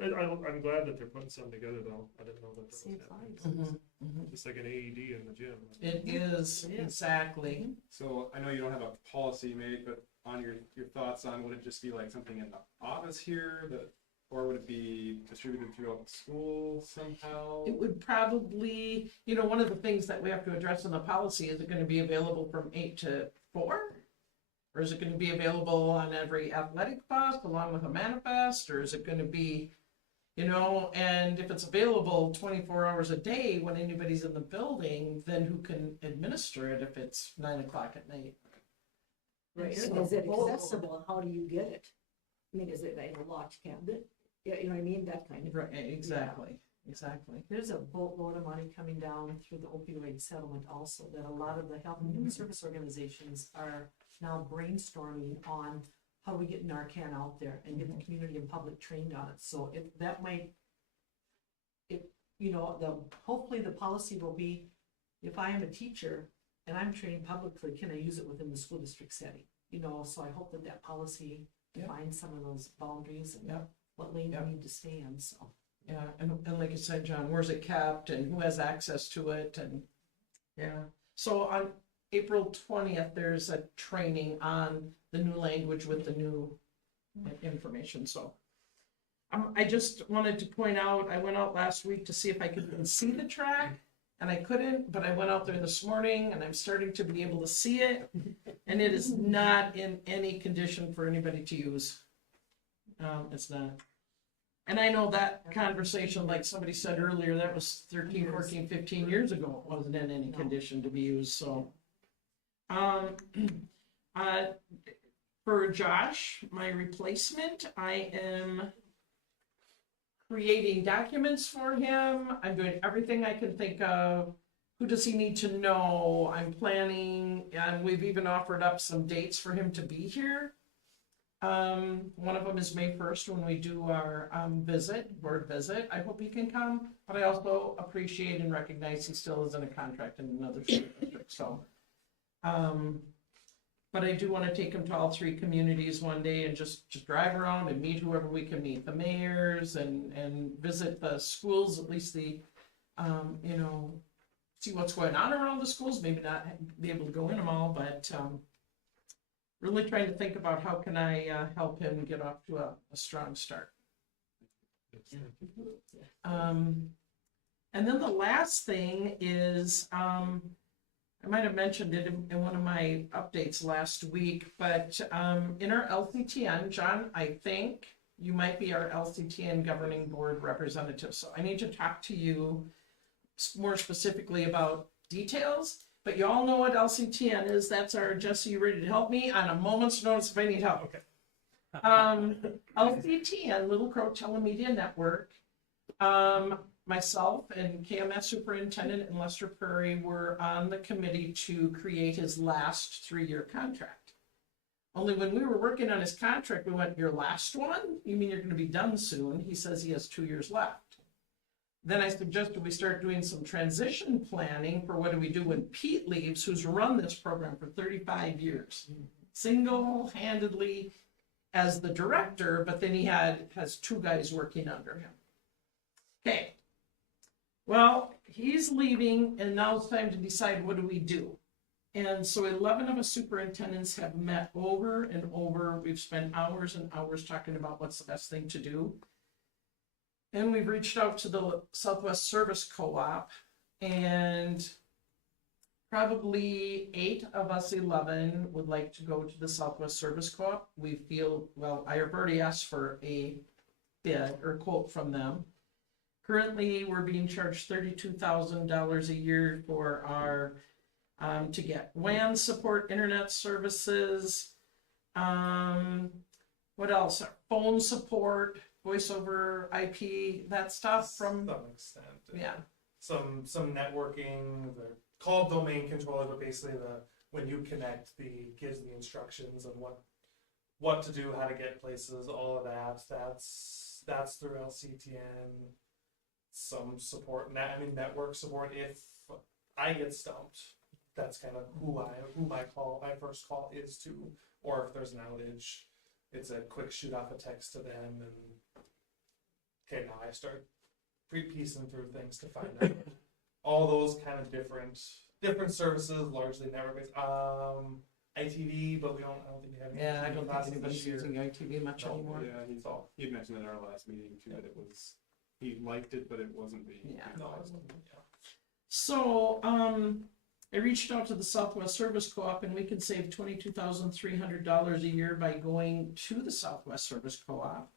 I'm glad that they're putting something together though, I didn't know that that was Saves happening. lives. Just like an AED in the gym. It is, It is. exactly. So I know you don't have a policy made, but on your thoughts on, would it just be like something in the office here that, or would it be distributed throughout the school somehow? It would probably, one of the things that we have to address in the policy, is it gonna be available from 8 to 4? Or is it gonna be available on every athletic bus along with a manifest, or is it gonna be, and if it's available 24 hours a day when anybody's in the building, then who can administer it if it's 9 o'clock at night? Right, So- and is it accessible, and how do you get it? I mean, is it in a locked cabinet? Yeah, you know what I mean, that kind of. Right, exactly. There's a boatload of money coming down through the opioid settlement also, that a lot of the health and human service organizations are now brainstorming on how do we get Narcan out there and get the community and public trained on it. So hopefully the policy will be, if I am a teacher and I'm trained publicly, can I use it within the school district setting? So I hope that policy defines some of those boundaries and Yep. what lane Yep. we need to stay in, so. Yeah, and like you said, John, where's it kept and who has access to it, and, yeah. So on April 20th, there's a training on the new language with the new information, so. I just wanted to point out, I went out last week to see if I could even see the track, and I couldn't, but I went out there this morning and I'm starting to be able to see it, and it is not in any condition for anybody to use. It's not. And I know that conversation, like somebody said earlier, that was 13, 14, 15 years ago, it wasn't in any condition to be used, so. For Josh, my replacement, I am creating documents for him. I'm doing everything I can think of. Who does he need to know? I'm planning, and we've even offered up some dates for him to be here. One of them is May 1st when we do our board visit. I hope he can come, but I also appreciate and recognize he still is in a contract in another school district, so. But I do want to take him to all 3 communities one day and just drive around and meet whoever we can meet, the mayors and visit the schools, at least the, see what's going on around the schools, maybe not be able to go in them all, but, really trying to think about how can I help him get off to a strong start. And then the last thing is, I might have mentioned it in one of my updates last week, but in our LCTN, John, I think you might be our LCTN governing board representative. So I need to talk to you more specifically about details. But you all know what LCTN is. That's our Jesse, you ready to help me on a moment's notice if I need help. Okay. LCTN, Little Crow Telemedia Network. Myself and KMS Superintendent in Lester Prairie were on the committee to create his last 3-year contract. Only when we were working on his contract, we went, your last one? You mean you're going to be done soon? He says he has 2 years left. then I suggested we start doing some transition planning for what do we do when Pete leaves, who's run this program for 35 years. Single-handedly as the director, but then he has 2 guys working under him. Okay. Well, he's leaving, and now it's time to decide what do we do. And so 11 of us superintendents have met over and over. We've spent hours and hours talking about what's the best thing to do. And we've reached out to the Southwest Service Co-op, and probably 8 of us 11 would like to go to the Southwest Service Co-op. We feel, well, I have already asked for a bid or quote from them. Currently, we're being charged $32,000 a year for our, to get WAN support, internet services, what else? Phone support, voice over IP, that stuff from, some extent. yeah. Some networking, they're called domain controller, but basically when you connect, gives the instructions on what to do, how to get places, all of that. That's through LCTN. Some support, network support. If I get stumped, that's kind of who my first call is to, or if there's an outage, it's a quick shoot off a text to them, and okay, now I start piecing through things to find out all those kind of different services, largely network based. ITV, but I don't think we have any. Yeah, I don't think classes anybody's this year. using ITV much No, anymore. Yeah, he mentioned in our last meeting too that it was, he liked it, but it wasn't being. Yeah. No, it's not, yeah. So, I reached out to the Southwest Service Co-op, and we can save $22,300 a year by going to the Southwest Service Co-op.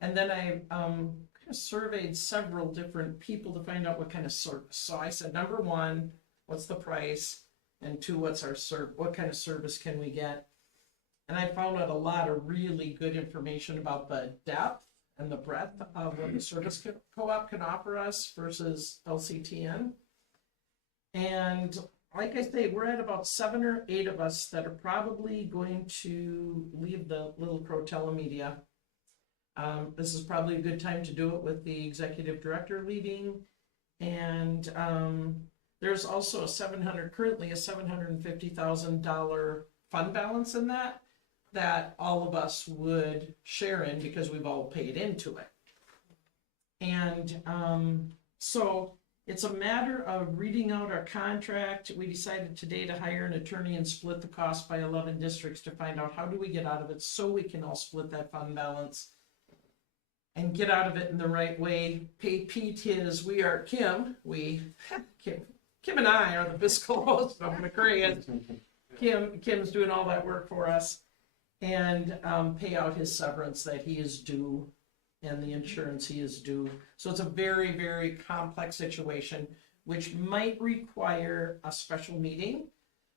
And then I kind of surveyed several different people to find out what kind of service. So I said, number 1, what's the price? And 2, what's our what kind of service can we get? And I found out a lot of really good information about the depth and the breadth of what the service co-op can offer us versus LCTN. And like I say, we're at about 7 or 8 of us that are probably going to leave the Little Crow Telemedia. This is probably a good time to do it with the executive director leaving. And there's also currently a $750,000 fund balance in that all of us would share in because we've all paid into it. And so it's a matter of reading out our contract. We decided today to hire an attorney and split the cost by 11 districts to find out how do we get out of it so we can all split that fund balance and get out of it in the right way. Pay Pete his, Kim and I are the fiscal host of McRae. Kim's doing all that work for us, and pay out his severance that he is due and the insurance he is due. So it's a very, very complex situation, which might require a special meeting.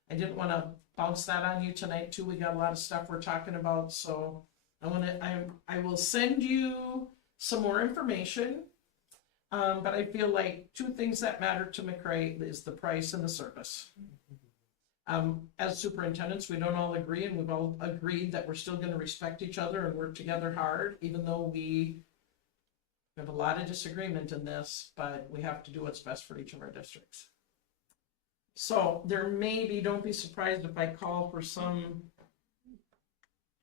I didn't want to bounce that on you tonight too. We got a lot of stuff we're talking about, so I will send you some more information. But I feel like 2 things that matter to McRae is the price and the service. As superintendents, we don't all agree, and we've all agreed that we're still going to respect each other and work together hard, even though we have a lot of disagreement in this, but we have to do what's best for each of our districts. So don't be surprised if I call for some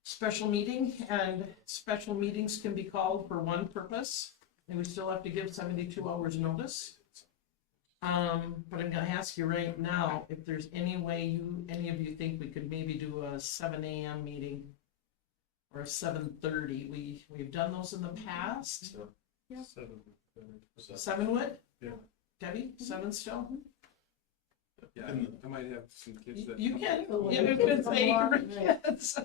special meeting, and special meetings can be called for one purpose, and we still have to give 72 hours notice. But I'm gonna ask you right now, if there's any way any of you think we could maybe do a 7 a.m. meeting or a 7:30. We've done those in the past. Yeah. 7 would? Yeah. Debbie, 7 still? Yeah, I might have some kids that. You can, yeah, I was gonna say, yes.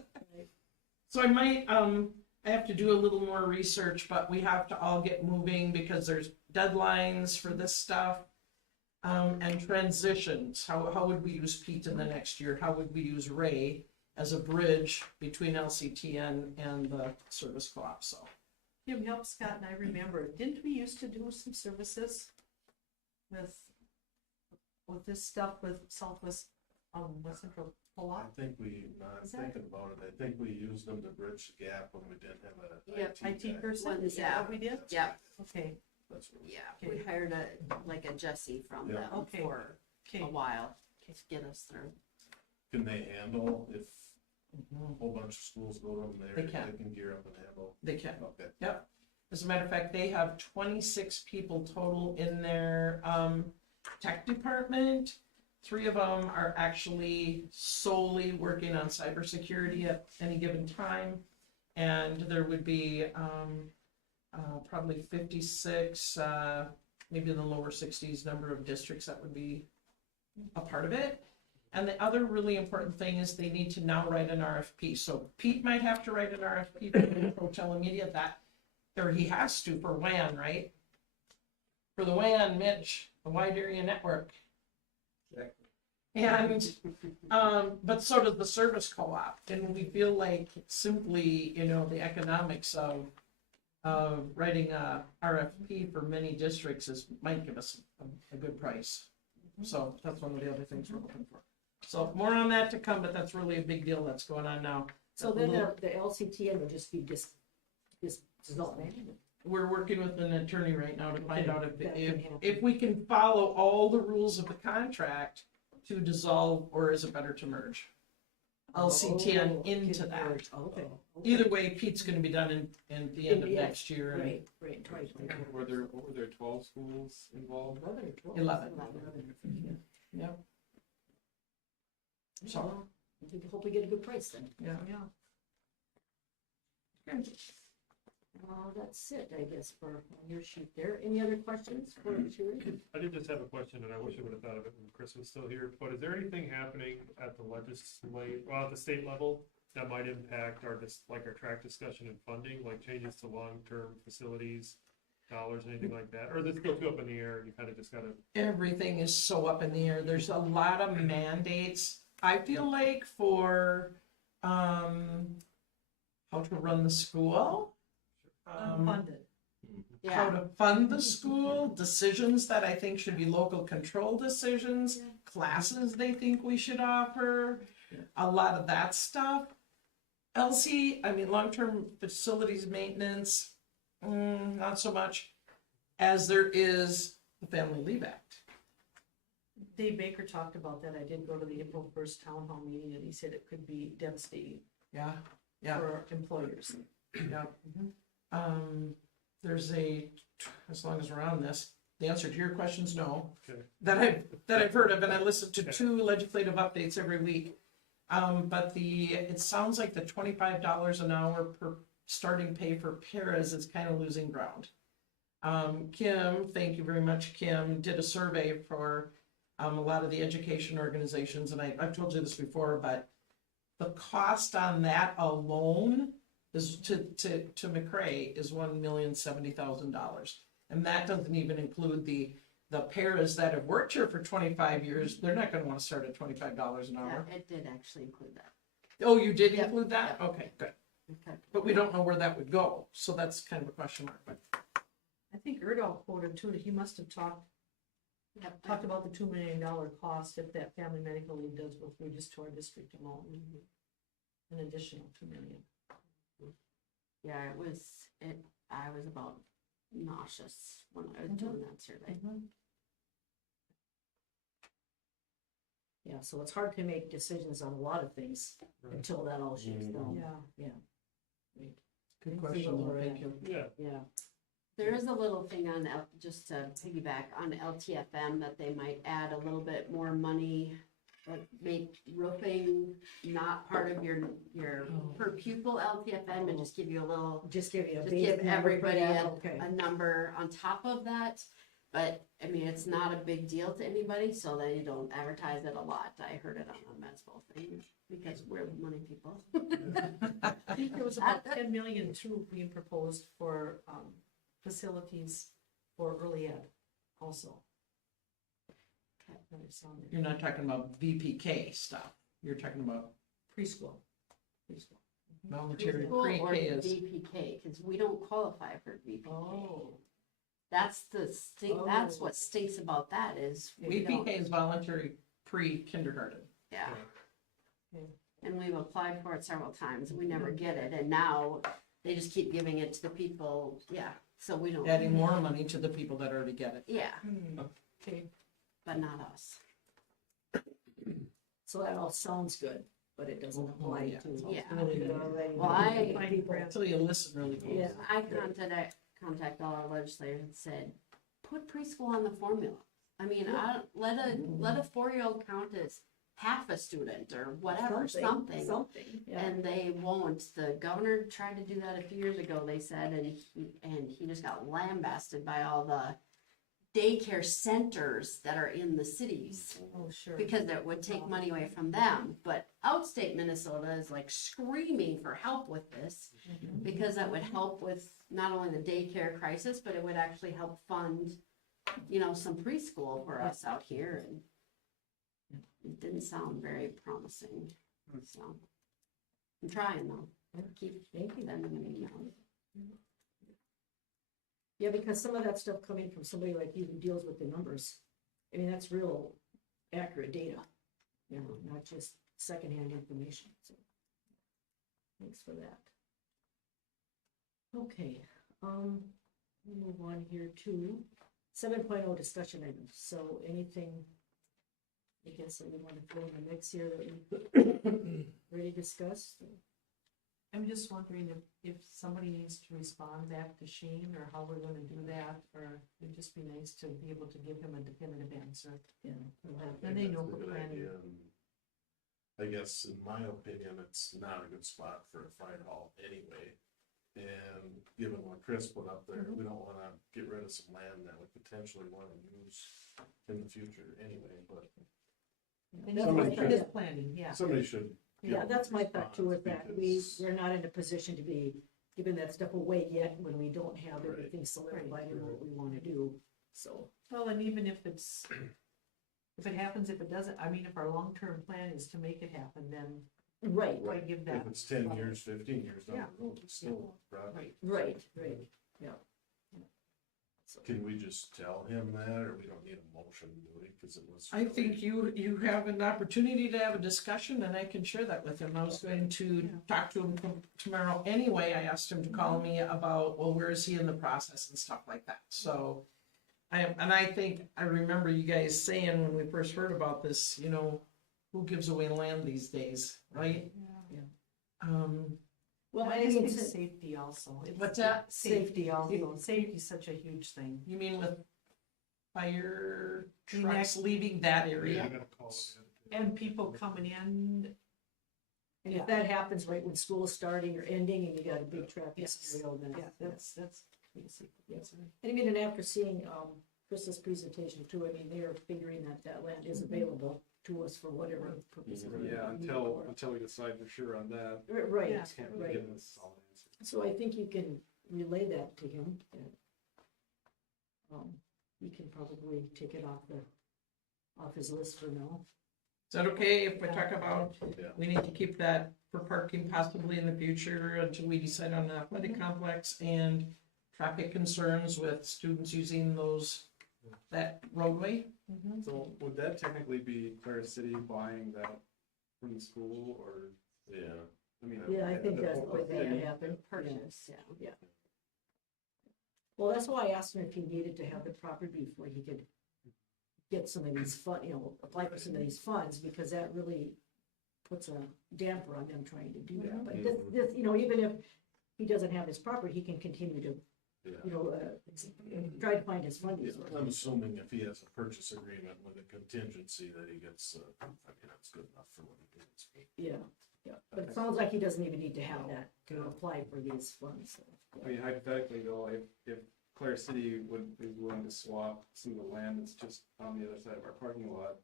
So I might, I have to do a little more research, but we have to all get moving because there's deadlines for this stuff. And transitions, how would we use Pete in the next year? How would we use Ray as a bridge between LCTN and the service co-op? So Kim, help Scott and I remember, didn't we used to do some services with this stuff with Southwest, West Central I Co-op? think I'm Is that- thinking about it, I think we used them to bridge the gap when we didn't have a Yep, IT guy. IT person, One, is that yeah. what we did? Yeah. Okay, That's what. Yeah, we hired a Jesse from Yeah. them Okay. for a Okay, while to get us through. Can they handle if Mhm. a whole bunch of schools go to them, They can. they can gear up and handle? They can. Okay. Yep. As a matter of fact, they have 26 people total in their tech department. 3 of them are actually solely working on cybersecurity at any given time. And there would be probably 56, maybe in the lower 60s number of districts that would be a part of it. And the other really important thing is they need to now write an RFP. So Pete might have to write an RFP for Pro Telemedia, or he has to for WAN, right? For the WAN, Mitch, the wide area network. And, but so does the service co-op, and we feel like simply, the economics of writing a RFP for many districts might give us a good price. So that's one of the other things we're looking for. So more on that to come, but that's really a big deal that's going on now. So then the LCTN will just be dissolved. We're working with an attorney right now to find out That can if happen. we can follow all the rules of the contract to dissolve, or is it better to merge LCTN Oh, into can that? merge. Okay. Either way, Pete's gonna be done in the end of Yeah, next year. and Right, 2024. What were there 12 schools involved? 11. Yep. So, So, we hope we get a good price then. yeah. That's it, I guess, for on your sheet there. Any other questions for Sherry? I did just have a question, and I wish I would have thought of it when Chris was still here, but is there anything happening at the state level that might impact our track discussion and funding, like changes to long-term facilities, dollars, anything like that? Or is it still too up in the air and you kind of just gotta? Everything is so up in the air. There's a lot of mandates. I feel like for how to run the school, unfunded. how to fund the school, decisions that I think should be local control decisions, classes they think we should offer, a lot of that stuff. Long-term facilities maintenance, not so much, as there is the Family Leave Act. Dave Baker talked about that. I did go to the April 1st town hall meeting and he said it could be devastating Yeah. for employers. Yeah. There's as long as we're on this, the answer to your question is no. Okay. That I've heard of, and I listen to 2 legislative updates every week. But it sounds like the $25 an hour per starting pay for paras is kind of losing ground. Kim, thank you very much, Kim, did a survey for a lot of the education organizations, and I've told you this before, but the cost on that alone is to McRae is $1,070,000, and that doesn't even include the paras that have worked here for 25 years. They're not going to want to start at $25 an hour. Yeah, it did actually include that. Oh, you did Yep, include that? yep. Okay, good. Okay. But we don't know where that would go, so that's kind of a question mark. But I think Erdahl quoted too, that he must have talked about the $2 million cost if that family medical leave does go through just to our district alone. An additional $2 million. Yeah, I was about nauseous when I was doing that survey. Yeah, so it's hard to make decisions on a lot of things until that all shakes down. Yeah. Right. good See question, what though. we're Thank at. you. Yeah. Yeah. There is a little thing on, just to piggyback on LTFM, that they might add a little bit more money, like make roofing not part of your per pupil LTFM, and just give you a little, Just give you a just base give number for everybody that, okay. a number on top of that. But, I mean, it's not a big deal to anybody, so they don't advertise it a lot. I heard it on the Medsville thing, because we're the money people. I think there was about 10 million too being proposed for facilities for early ed also. That I saw there. You're not talking about VPK stuff. You're talking about Preschool. voluntary Preschool or pre-K is. VPK, because we don't qualify for VPK. Oh. That's that's Oh. what stinks about that is. we don't- VPK is voluntary pre-kindergarten. Yeah. Okay. And we've applied for it several times, we never get it, and now they just keep giving it to the people, So we don't, adding more money to the people that already get it. yeah, Okay, but not us. So that all sounds good, but it doesn't apply yeah. to. Yeah. Already Well, I- people. Until you listen really close. Yeah. I contact all our legislators and said, put preschool on the formula. I mean, let a 4-year-old count as half a student or whatever, something. Something, yeah. And they won't. The governor tried to do that a few years ago, they said, and he just got lambasted by all the daycare centers that are in the cities. oh, sure. Because it would take money away from them, but outstate Minnesota is like screaming for help with this, because that would help with not only the daycare crisis, but it would actually help fund, some preschool for us out here, and it didn't sound very promising, so. I'm trying though, keep sending them emails. Yeah, because some of that stuff coming from somebody like you who deals with the numbers, I mean, that's real accurate data, not just secondhand information, so. Thanks for that. Okay, we'll move on here to 7.0 discussion items, so anything, I guess, that we want to throw in the mix here that we already discussed? I'm just wondering if somebody needs to respond back to Shane, or how we're gonna do that, or it'd just be nice to be able to give him a definitive answer. Yeah. Then they know That's a we're good planning. idea, and I guess in my opinion, it's not a good spot for a fire hall anyway. And given what Chris put up there, we don't wanna get rid of some land that we potentially wanna use in the future anyway, but And that's Somebody what should- is planning, yeah. somebody should. Yeah, that's my thought too, is that Because- we're not in a position to be giving that stuff away yet when we don't have Right. everything solidified in what we wanna do, so. Well, and even if if it happens, if it doesn't, I mean, if our long-term plan is to make it happen, then Right, why give that? If it's 10 years, 15 years down the road, it's still a project. right, yeah. So, Can we just tell him that, or we don't need a motion, do we? Cause it was. I think you have an opportunity to have a discussion, and I can share that with him. I was going to talk to him tomorrow anyway. I asked him to call me about, well, where is he in the process and stuff like that. So I think I remember you guys saying when we first heard about this, who gives away land these days, right? Yeah. Well, I I just mean, think safety also. It's- What's that? Safety also. Safety is such a huge thing. You mean with fire mean, trucks leaving that area? And people coming in, and if that happens right when school's starting or ending and you got a big traffic Yes. scenario, then. yeah, that's basic. Yes. And I mean, and after seeing, Chris's presentation too, I mean, they are figuring that land is available to us for whatever purpose. it Yeah, may be until for. we decide for sure on that. Right, Yeah. Can't right. give us a solid answer. So I think you can relay that to him. And, he can probably take it off his list for now. Is that okay if we talk about, Yeah. we need to keep that for parking possibly in the future until we decide on the athletic complex and traffic concerns with students using that roadway? So would that technically be Clara City buying that from the school, or, Yeah. I mean? Yeah, I think the that's the whole way that thing? happened. Purchase, yeah. Well, that's why I asked him if he needed to have the property before he could get some of these apply for some of these funds, because that really puts a damper on them trying to do that. But this, even if he doesn't have his property, he can continue to, Yeah. try to find his funding Yeah, source. I'm assuming if he has a purchase agreement with a contingency that he gets, I mean, that's good enough for what he needs. Yeah, but it sounds like he doesn't even need to have that to apply for these funds, so. I mean, hypothetically though, if Clara City is willing to swap some of the land that's just on the other side of our parking lot,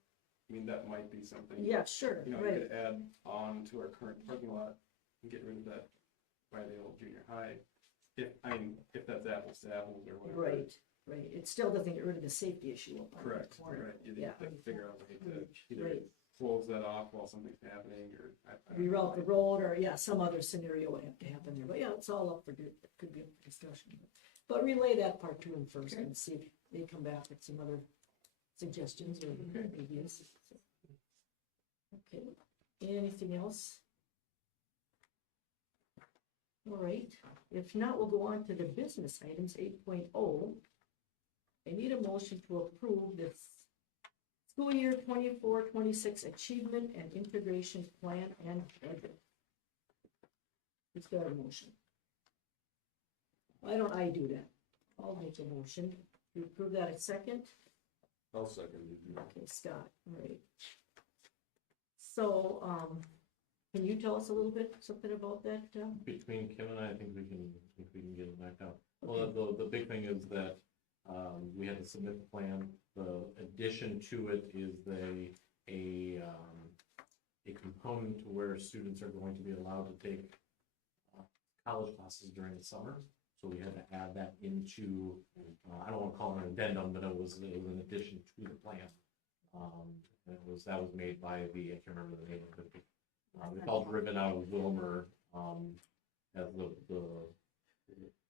I mean, that might be something. Yeah, sure, You right. could add on to our current parking lot and get rid of that by the old junior high. If that's apples to apples or whatever. Right. It still doesn't get rid of the safety issue up on the Correct, corner. right. You Yeah. have to figure out a way to either Right. close that off while something's happening, or. I don't know. Reroute the road, or some other scenario would have to happen there, but yeah, it's all up for, could be up for discussion. But relay that part to him first and see if they come back with some other suggestions or ideas. Okay, anything else? All right, if not, we'll go on to the business items, 8.0. I need a motion to approve this school year 24-26 achievement and integration plan and budget. Who's got a motion? Why don't I do that? I'll make a motion to approve that a second. I'll second you. Okay, Scott, all right. So, can you tell us a little bit, something about that? Between Kim and I think we can get it knocked out. Well, the big thing is that, we had to submit the plan. The addition to it is a component to where students are going to be allowed to take college classes during the summer. So we had to add that into, I don't want to call it an addendum, but it was an addition to the plan. That was made by I can't remember the name of it. It's all driven out of Wilmer, as the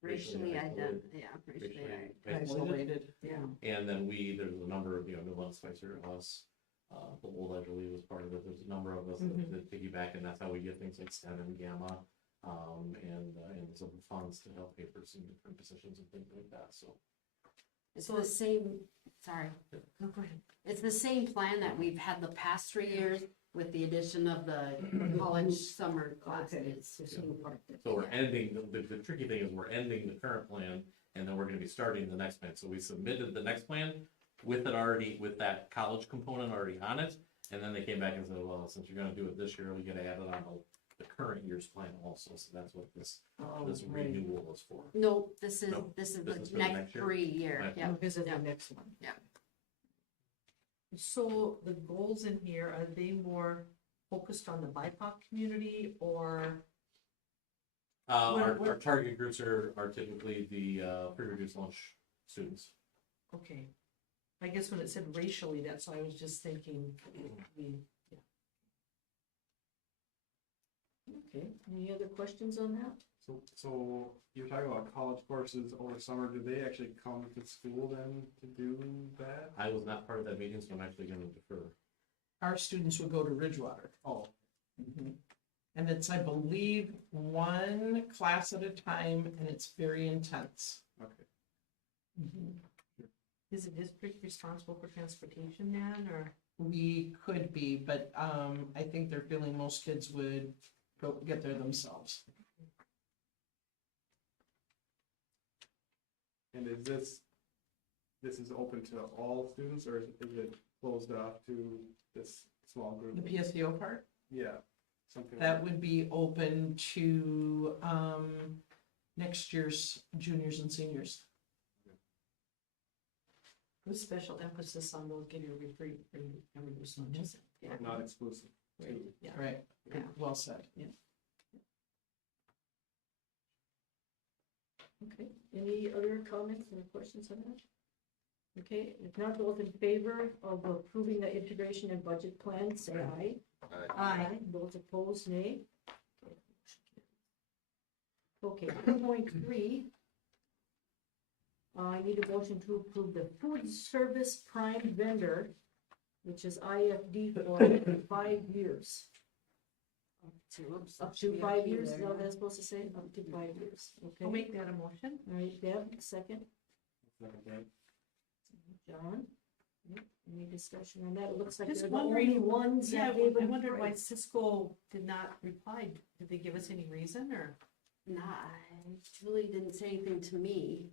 Racially isolated. Isolated. Yeah. And then there's a number of, Milan Spicer, us, the old I believe was part of it. There's a number of us that piggyback, and that's how we get things like STEM and Gamma, and some funds to help pay for some different positions and things like that, so. It's the same, sorry. No, go ahead. It's the same plan that we've had the past 3 years with the addition of the college summer Okay, classes. it's this new part. So we're ending, the tricky thing is we're ending the current plan, and then we're gonna be starting the next plan. So we submitted the next plan with it already, with that college component already on it, and then they came back and said, well, since you're gonna do it this year, we gotta add it on the current year's plan also, so that's what this Right. renewal is for. No, this is, No, this is this is the for the next next year? 3 year, Right. yeah. We'll visit the Yeah. next one. So the goals in here, are they more focused on the BIPOC community or? Our target groups are typically the pre-reduced lunch students. Okay, I guess when it said racially, that's why I was just thinking, Okay, any other questions on that? So you're talking about college courses over summer, do they actually come to school then to do that? I was not part of that meeting, so I'm actually gonna defer. Our students would go to Ridgewater. Oh, And it's, I believe, one class at a time, and it's very intense. okay. is the district responsible for transportation then, or? We could be, but I think they're feeling most kids would go get there themselves. And is this is open to all students, or is it closed off to this small group? The PSEO part, Yeah, something that like would be open to next year's juniors and seniors. With special emphasis on those getting free and reduced lunches. Yeah. that, not exclusive. Right, yeah. Right, Yeah. well said. Okay, any other comments or questions on that? Okay, if not, those in favor of approving the integration and budget plan, say aye. Aye. Those opposed, nay. Okay, 2.3. I need a motion to approve the food service prime vendor, which is IFD for 5 years. Up to 5 years, is that what that's supposed to say? Up to 5 years, okay? I'll make that a motion. All right, Deb, second. John? Yep, any discussion on that? It looks like Just they're the only wondering- ones Yeah, that gave I them wondered why price. Cisco did not reply. Did they give us any reason or? Nah, Julie didn't say anything to me.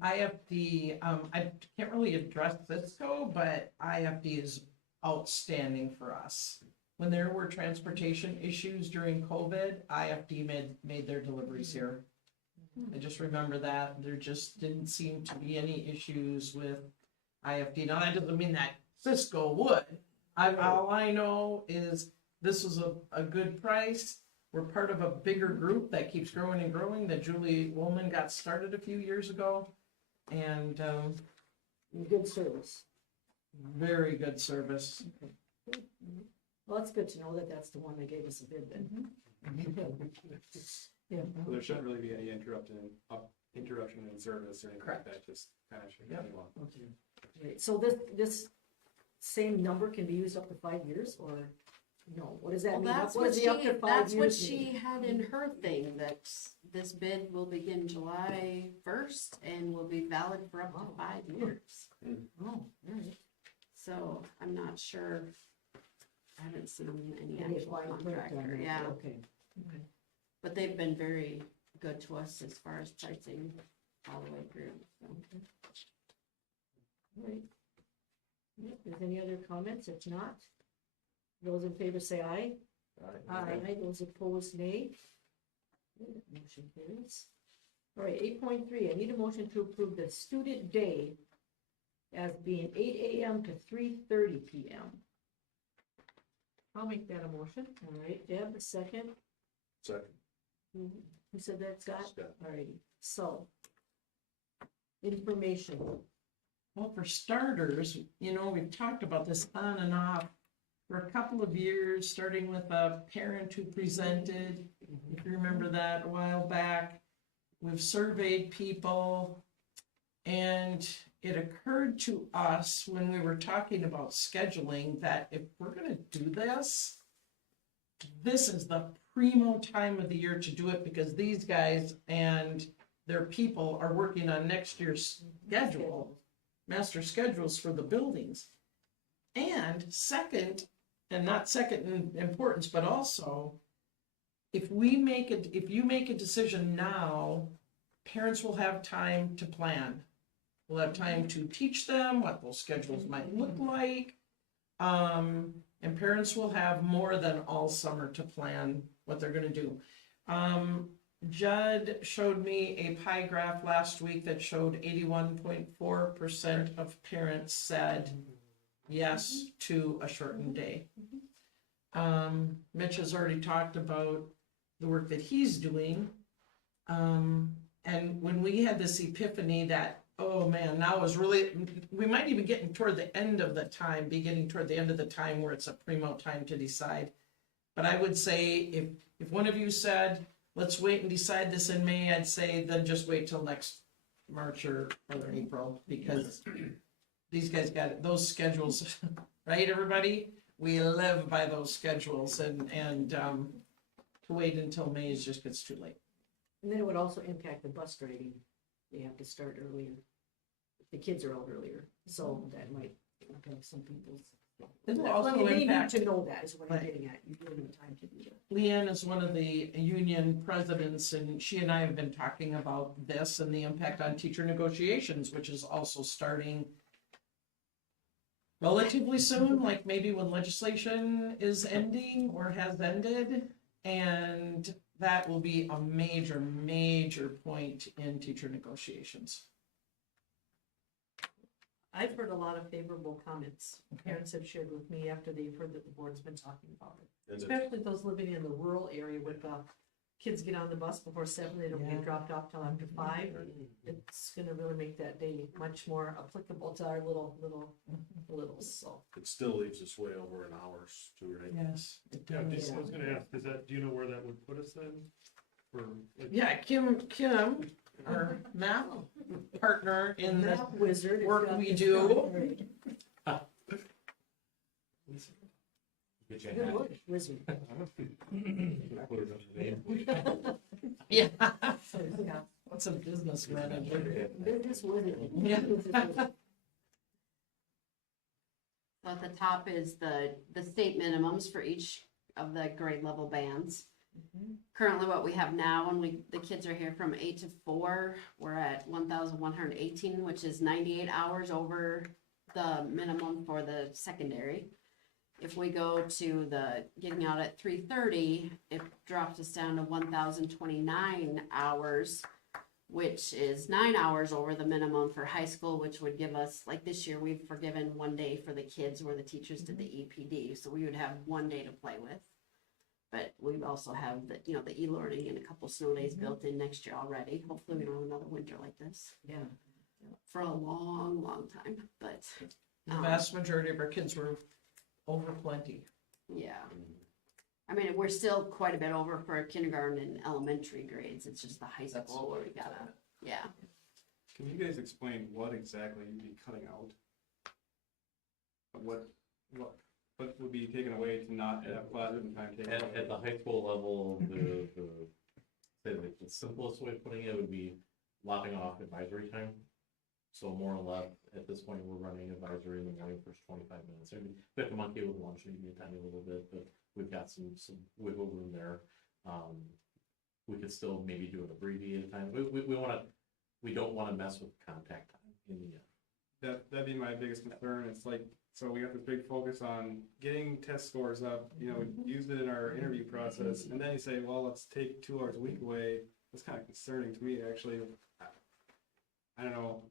IFD, I can't really address Cisco, but IFD is outstanding for us. When there were transportation issues during COVID, IFD made their deliveries here. I just remember that, there just didn't seem to be any issues with IFD. Now, that doesn't mean that Cisco would. All I know is this was a good price. We're part of a bigger group that keeps growing and growing, that Julie Woolman got started a few years ago. And Good service. very good service. Well, it's good to know that that's the one that gave us a bid then. Yeah. So there shouldn't really be any interruption in service or anything like Correct. that, just kind of should Yep. continue on. Okay. So this same number can be used up to 5 years, or? No, what does that Well, mean? that's What what does the up she, to 5 that's what years she mean? had in her thing, that this bid will begin July 1st and will be valid for up to Wow. 5 years. Oh, all right. So I'm not sure, I haven't seen any Any actual fine print on contractor, that, yeah. Okay. But they've been very good to us as far as pricing all the way through, so. All right. Yep, Is any other comments? If not, those in favor say aye. Aye. Those opposed, nay. Good, motion carries. All right, 8.3, I need a motion to approve the student day as being 8 AM to 3:30 PM. I'll make that a motion. All right, Deb, a second. Second. Who said that, Scott? Scott. All righty, so. Information. Well, for starters, you know, we've talked about this on and off for a couple of years, starting with a parent who presented, if you remember that a while back. We've surveyed people, and it occurred to us when we were talking about scheduling that if we're gonna do this, this is the primo time of the year to do it, because these guys and their people are working on next year's schedule, master schedules for the buildings. And second, and not second in importance, but also, if you make a decision now, parents will have time to plan. We'll have time to teach them what those schedules might look like. And parents will have more than all summer to plan what they're gonna do. Judd showed me a pie graph last week that showed 81.4% of parents said yes to a shortened day. Mitch has already talked about the work that he's doing. And when we had this epiphany that, oh man, now is really, we might even getting toward the end of the time, beginning toward the end of the time where it's a primo time to decide. But I would say if one of you said, let's wait and decide this in May, I'd say then just wait till next March or April, because these guys got it, those schedules, right, everybody? We live by those schedules, and to wait until May is just gets too late. And then it would also impact the bus driving. They have to start earlier. The kids are out earlier, so that might impact some people's. It'll Well, also they need impact, to know that is what I'm Right. getting at. You give them time to do that. Leanne is one of the union presidents, and she and I have been talking about this and the impact on teacher negotiations, which is also starting relatively soon, like maybe when legislation is ending or has ended. And that will be a major, major point in teacher negotiations. I've heard a lot of favorable comments parents have shared with me after they've heard that the board's been talking about it. And Especially those living in the rural area with kids get on the bus before 7, they don't Yeah. get dropped off till after 5. It's gonna really make that day much more applicable to our littles, so. it still leaves us way over an hour's too, right? Yes. it Yeah, does. I was gonna ask, do you know where that would put us then? For, like, Yeah, Kim, our math partner in the Math wizard. has work got we this do. done. Right. Get you a Good hat. work, wizard. Put it under the name. Yeah. What's a business manager? Business wizard. Yeah. So at the top is the state minimums for each of the grade level bands. Currently, what we have now, when the kids are here from 8 to 4, we're at 1,118, which is 98 hours over the minimum for the secondary. If we go to the getting out at 3:30, it drops us down to 1,029 hours, which is 9 hours over the minimum for high school, which would give us, like this year, we've forgiven 1 day for the kids where the teachers did the EPD, so we would have 1 day to play with. But we also have the, the e-learning and a couple snow days built in next year already. Hopefully we don't have another winter like this Yeah. for a long, long time, but, The vast majority of our kids were over plenty. yeah. I mean, we're still quite a bit over for kindergarten and elementary grades. It's just the high school where we gotta, yeah. Can you guys explain what exactly you'd be cutting out? What what would be taken away to not have classroom time taken At away? the high school level, say like the simplest way of putting it would be lopping off advisory time. So more or less, at this point, we're running advisory in the morning for 25 minutes. Maybe we have to monkey with lunch, maybe a tiny little bit, but we've got some wiggle room there. We could still maybe do an abbreviated time. We don't wanna mess with contact time in the end. That'd be my biggest concern. It's like, so we got this big focus on getting test scores up, you know, we used it in our interview process, and then you say, well, let's take 2 hours a week away. That's kind of concerning to me, actually. I don't know.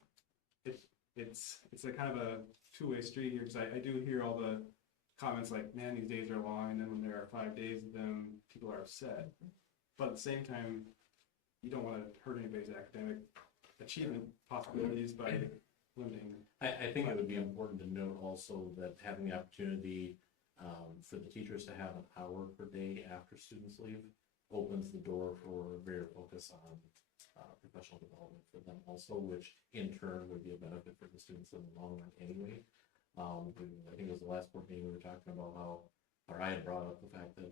It's a kind of a two-way street here, because I do hear all the comments like, man, these days are long, and then when there are 5 days of them, people are upset. But at the same time, you don't want to hurt anybody's academic achievement possibilities by limiting. I think it would be important to note also that having the opportunity for the teachers to have an hour per day after students leave opens the door for greater focus on professional development for them also, which in turn would be a benefit for the students in the long run anyway. I think it was the last board meeting we were talking about how, or I had brought up the fact that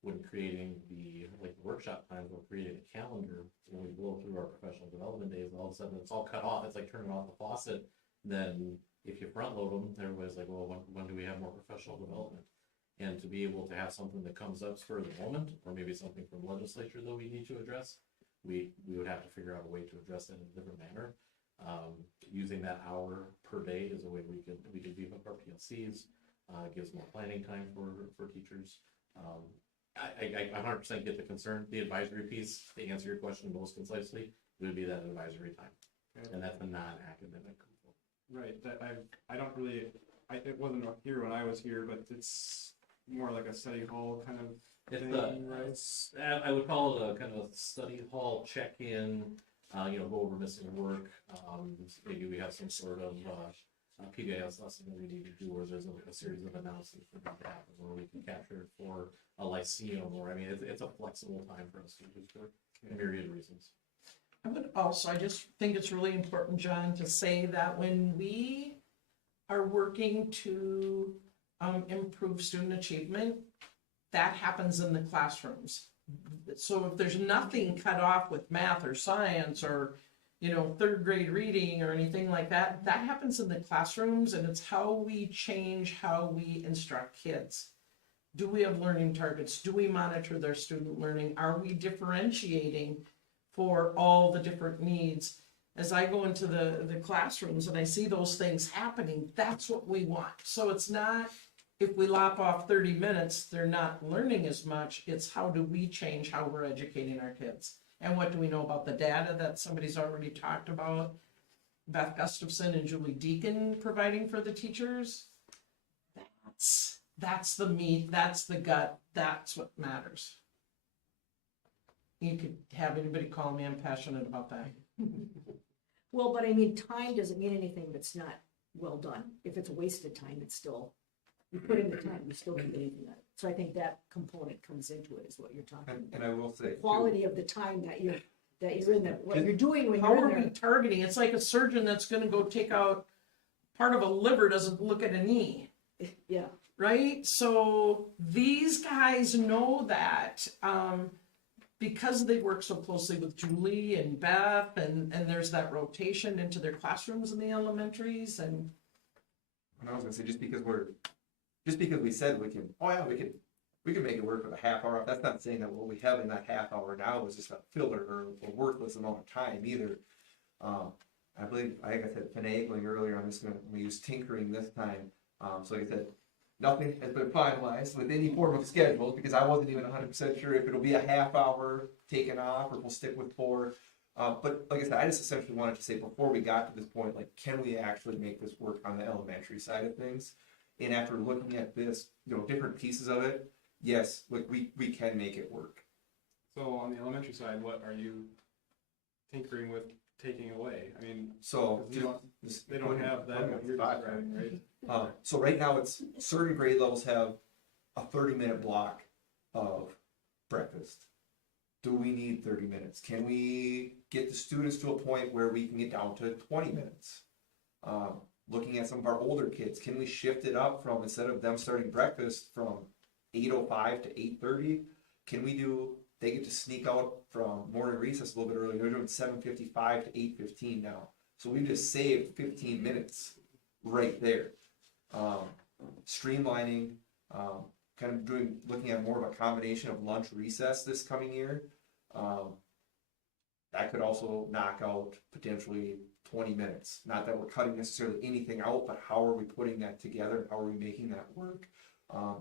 when creating the workshop times, we're creating a calendar, when we blow through our professional development days, all of a sudden it's all cut off. It's like turning off the faucet. Then if you front load them, everybody's like, well, when do we have more professional development? And to be able to have something that comes up spur of the moment, or maybe something from legislature that we need to address, we would have to figure out a way to address it in a different manner. Using that hour per day is a way we could beef up our PLCs, gives more planning time for teachers. I 100% get the concern. The advisory piece, to answer your question most concisely, would be that advisory time, and that's a non-academic component. Right, that I don't really, it wasn't here when I was here, but it's more like a study hall kind of thing, right? I would call it a kind of a study hall check-in, go over missing work. Maybe we have some sort of PBIS lesson that we need to do, or there's a series of announcements that need to happen, where we can capture it for a lyceum, or I mean, it's a flexible time for us to do for a myriad of reasons. I just think it's really important, John, to say that when we are working to improve student achievement, that happens in the classrooms. So if there's nothing cut off with math or science or, third grade reading or anything like that, that happens in the classrooms, and it's how we change how we instruct kids. Do we have learning targets? Do we monitor their student learning? Are we differentiating for all the different needs? As I go into the classrooms and I see those things happening, that's what we want. So it's not, if we lop off 30 minutes, they're not learning as much. It's how do we change how we're educating our kids? And what do we know about the data that somebody's already talked about? Beth Gustafson and Julie Deacon providing for the teachers. That's the meat, that's the gut, that's what matters. You could have anybody call me, I'm passionate about that. Well, but I mean, time doesn't mean anything if it's not well done. If it's wasted time, it's still, you put in the time, you still don't get anything out of it. So I think that component comes into it, is what you're talking about. And I will say, Quality of the time that you're in there, what you're doing when How you're are in we there. targeting? It's like a surgeon that's gonna go take out part of a liver doesn't look at a knee, Yeah, right? So these guys know that, because they work so closely with Julie and Beth, and there's that rotation into their classrooms in the elementaries, and and I was gonna say, just because we said we can make it work with a half hour, that's not saying that what we have in that half hour now is just a filler or a worthless amount of time either. I believe, like I said, finagling earlier, I'm just gonna use tinkering this time. So like I said, nothing has been finalized with any form of schedule, because I wasn't even 100% sure if it'll be a half hour taken off or if we'll stick with 4. But like I said, I just essentially wanted to say, before we got to this point, like, can we actually make this work on the elementary side of things? And after looking at this, different pieces of it, yes, like we can make it work. So on the elementary side, what are you tinkering with taking away? I mean, So they don't have that, what you're describing, right? So right now, it's certain grade levels have a 30-minute block of breakfast. Do we need 30 minutes? Can we get the students to a point where we can get down to 20 minutes? looking at some of our older kids, can we shift it up from, instead of them starting breakfast from 8:05 to 8:30, can we do, they get to sneak out from morning recess a little bit earlier, they're doing 7:55 to 8:15 now. So we just saved 15 minutes right there. Streamlining, kind of looking at more of a combination of lunch recess this coming year. That could also knock out potentially 20 minutes. Not that we're cutting necessarily anything out, but how are we putting that together? How are we making that work?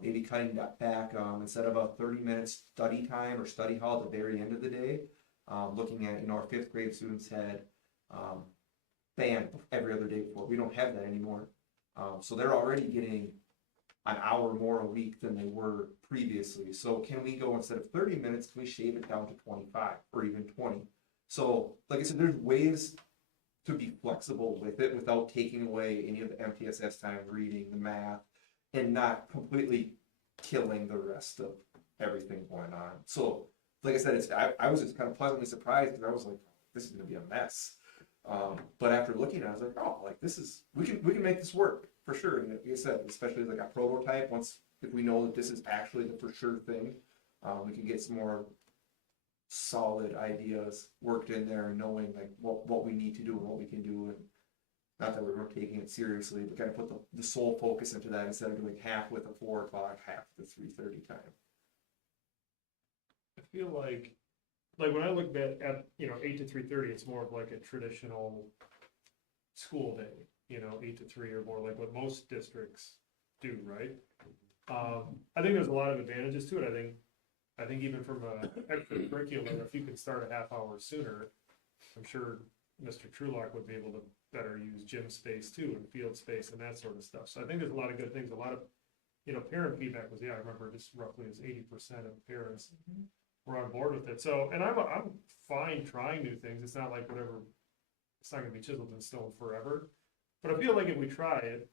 Maybe cutting that back, instead of a 30-minute study time or study hall at the very end of the day, looking at, our 5th grade students had band every other day before. We don't have that anymore. So they're already getting an hour more a week than they were previously. So can we go, instead of 30 minutes, can we shave it down to 25 or even 20? So like I said, there's ways to be flexible with it without taking away any of the MTSS time, reading, the math, and not completely killing the rest of everything going on. So like I said, I was just kind of pleasantly surprised, because I was like, this is gonna be a mess. But after looking at it, I was like, oh, like we can make this work for sure. And like I said, especially like a prototype, if we know that this is actually the for sure thing, we can get some more solid ideas worked in there, and knowing like what we need to do and what we can do. And not that we're taking it seriously, but kind of put the sole focus into that, instead of doing half with the 4 o'clock, half with the 3:30 time. I feel like when I look at 8 to 3:30, it's more of like a traditional school day, 8 to 3 or more, like what most districts do, right? I think there's a lot of advantages to it. I think even from a extracurricular, if you could start a half hour sooner, I'm sure Mr. Trulock would be able to better use gym space too, and field space and that sort of stuff. So I think there's a lot of good things. A lot of, parent feedback was, I remember just roughly as 80% of parents were on board with it. So, and I'm fine trying new things. It's not like it's not gonna be chiseled in stone forever. But I feel like if we try it,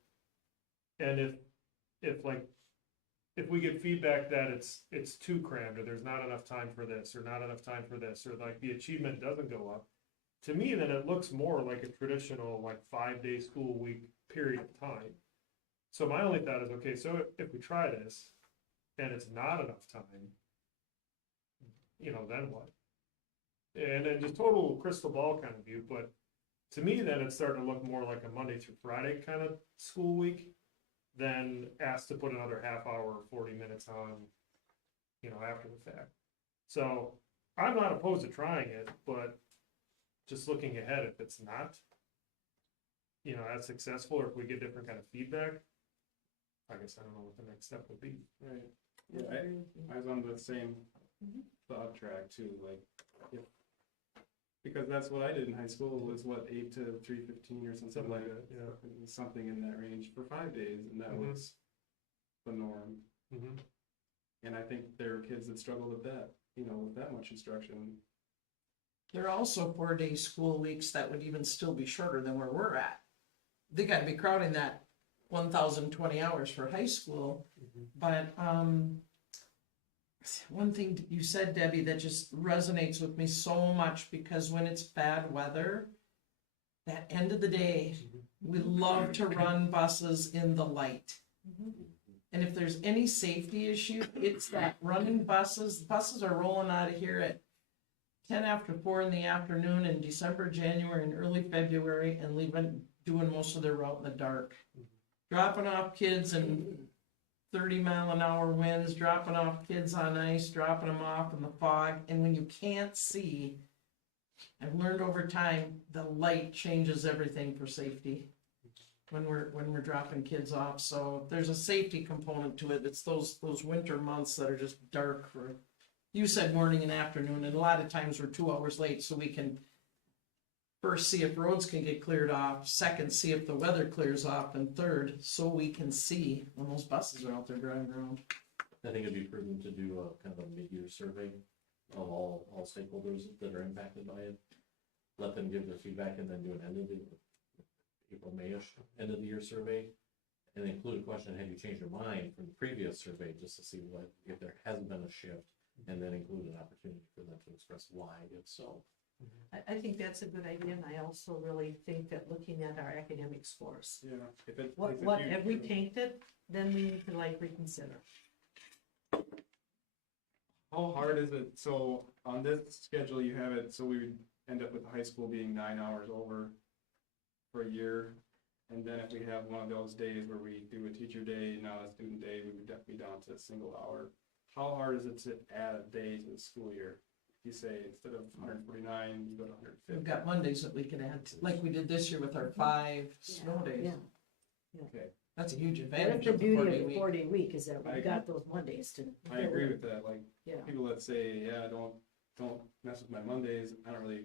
and if we get feedback that it's too crammed, or there's not enough time for this, or not enough time for this, or like the achievement doesn't go up, to me, then it looks more like a traditional, like 5-day school week period of time. So my only thought is, okay, so if we try this and it's not enough time, then what? And then just total crystal ball kind of view, but to me, then it's starting to look more like a Monday through Friday kind of school week than asked to put another half hour, 40 minutes on, after the fact. So I'm not opposed to trying it, but just looking ahead, if it's not, as successful, or if we get different kind of feedback, I guess I don't know what the next step would be. Right. Yeah, I was on the same thought track too, because that's what I did in high school, was 8 to 3:15 or something like that. Yeah, something in that range for 5 days, and that was the norm. And I think there are kids that struggle with that, with that much instruction. There are also 4-day school weeks that would even still be shorter than where we're at. They gotta be crowding that 1,020 hours for high school. But one thing you said, Debbie, that just resonates with me so much, because when it's bad weather, that end of the day, we love to run buses in the light. And if there's any safety issue, it's that running buses are rolling out of here at 10 after 4 in the afternoon in December, January, and early February, and doing most of their route in the dark. Dropping off kids in 30-mile-an-hour winds, dropping off kids on ice, dropping them off in the fog. And when you can't see, I've learned over time, the light changes everything for safety when we're dropping kids off. So there's a safety component to it. It's those winter months that are just dark for, you said morning and afternoon, and a lot of times we're 2 hours late, so we can first see if roads can get cleared off, second, see if the weather clears off, and third, so we can see when those buses are out there driving around. I think it'd be prudent to do a kind of a mid-year survey of all stakeholders that are impacted by it. Let them give their feedback, and then do an end of the April, May-ish end of the year survey, and include a question: have you changed your mind from the previous survey, just to see what, if there has been a shift, and then include an opportunity for them to express why, if so. I think that's a good idea, and I also really think that looking at our academic scores. Yeah. If it, What have we tainted, then we need to like reconsider. How hard is it, so on this schedule you have it, so we would end up with the high school being 9 hours over for a year. And then if we have one of those days where we do a teacher day, not a student day, we would be down to a single hour. How hard is it to add a day to the school year? If you say instead of 149, you go to 150. We've got Mondays that we can add, like we did this year with our 5 snow days. Yeah. Okay, That's a huge That's advantage the of the beauty 4-day of the week. 4-day week is that I we've got those Mondays to. I agree with that, like, Yeah. people that say, yeah, don't mess with my Mondays, I don't really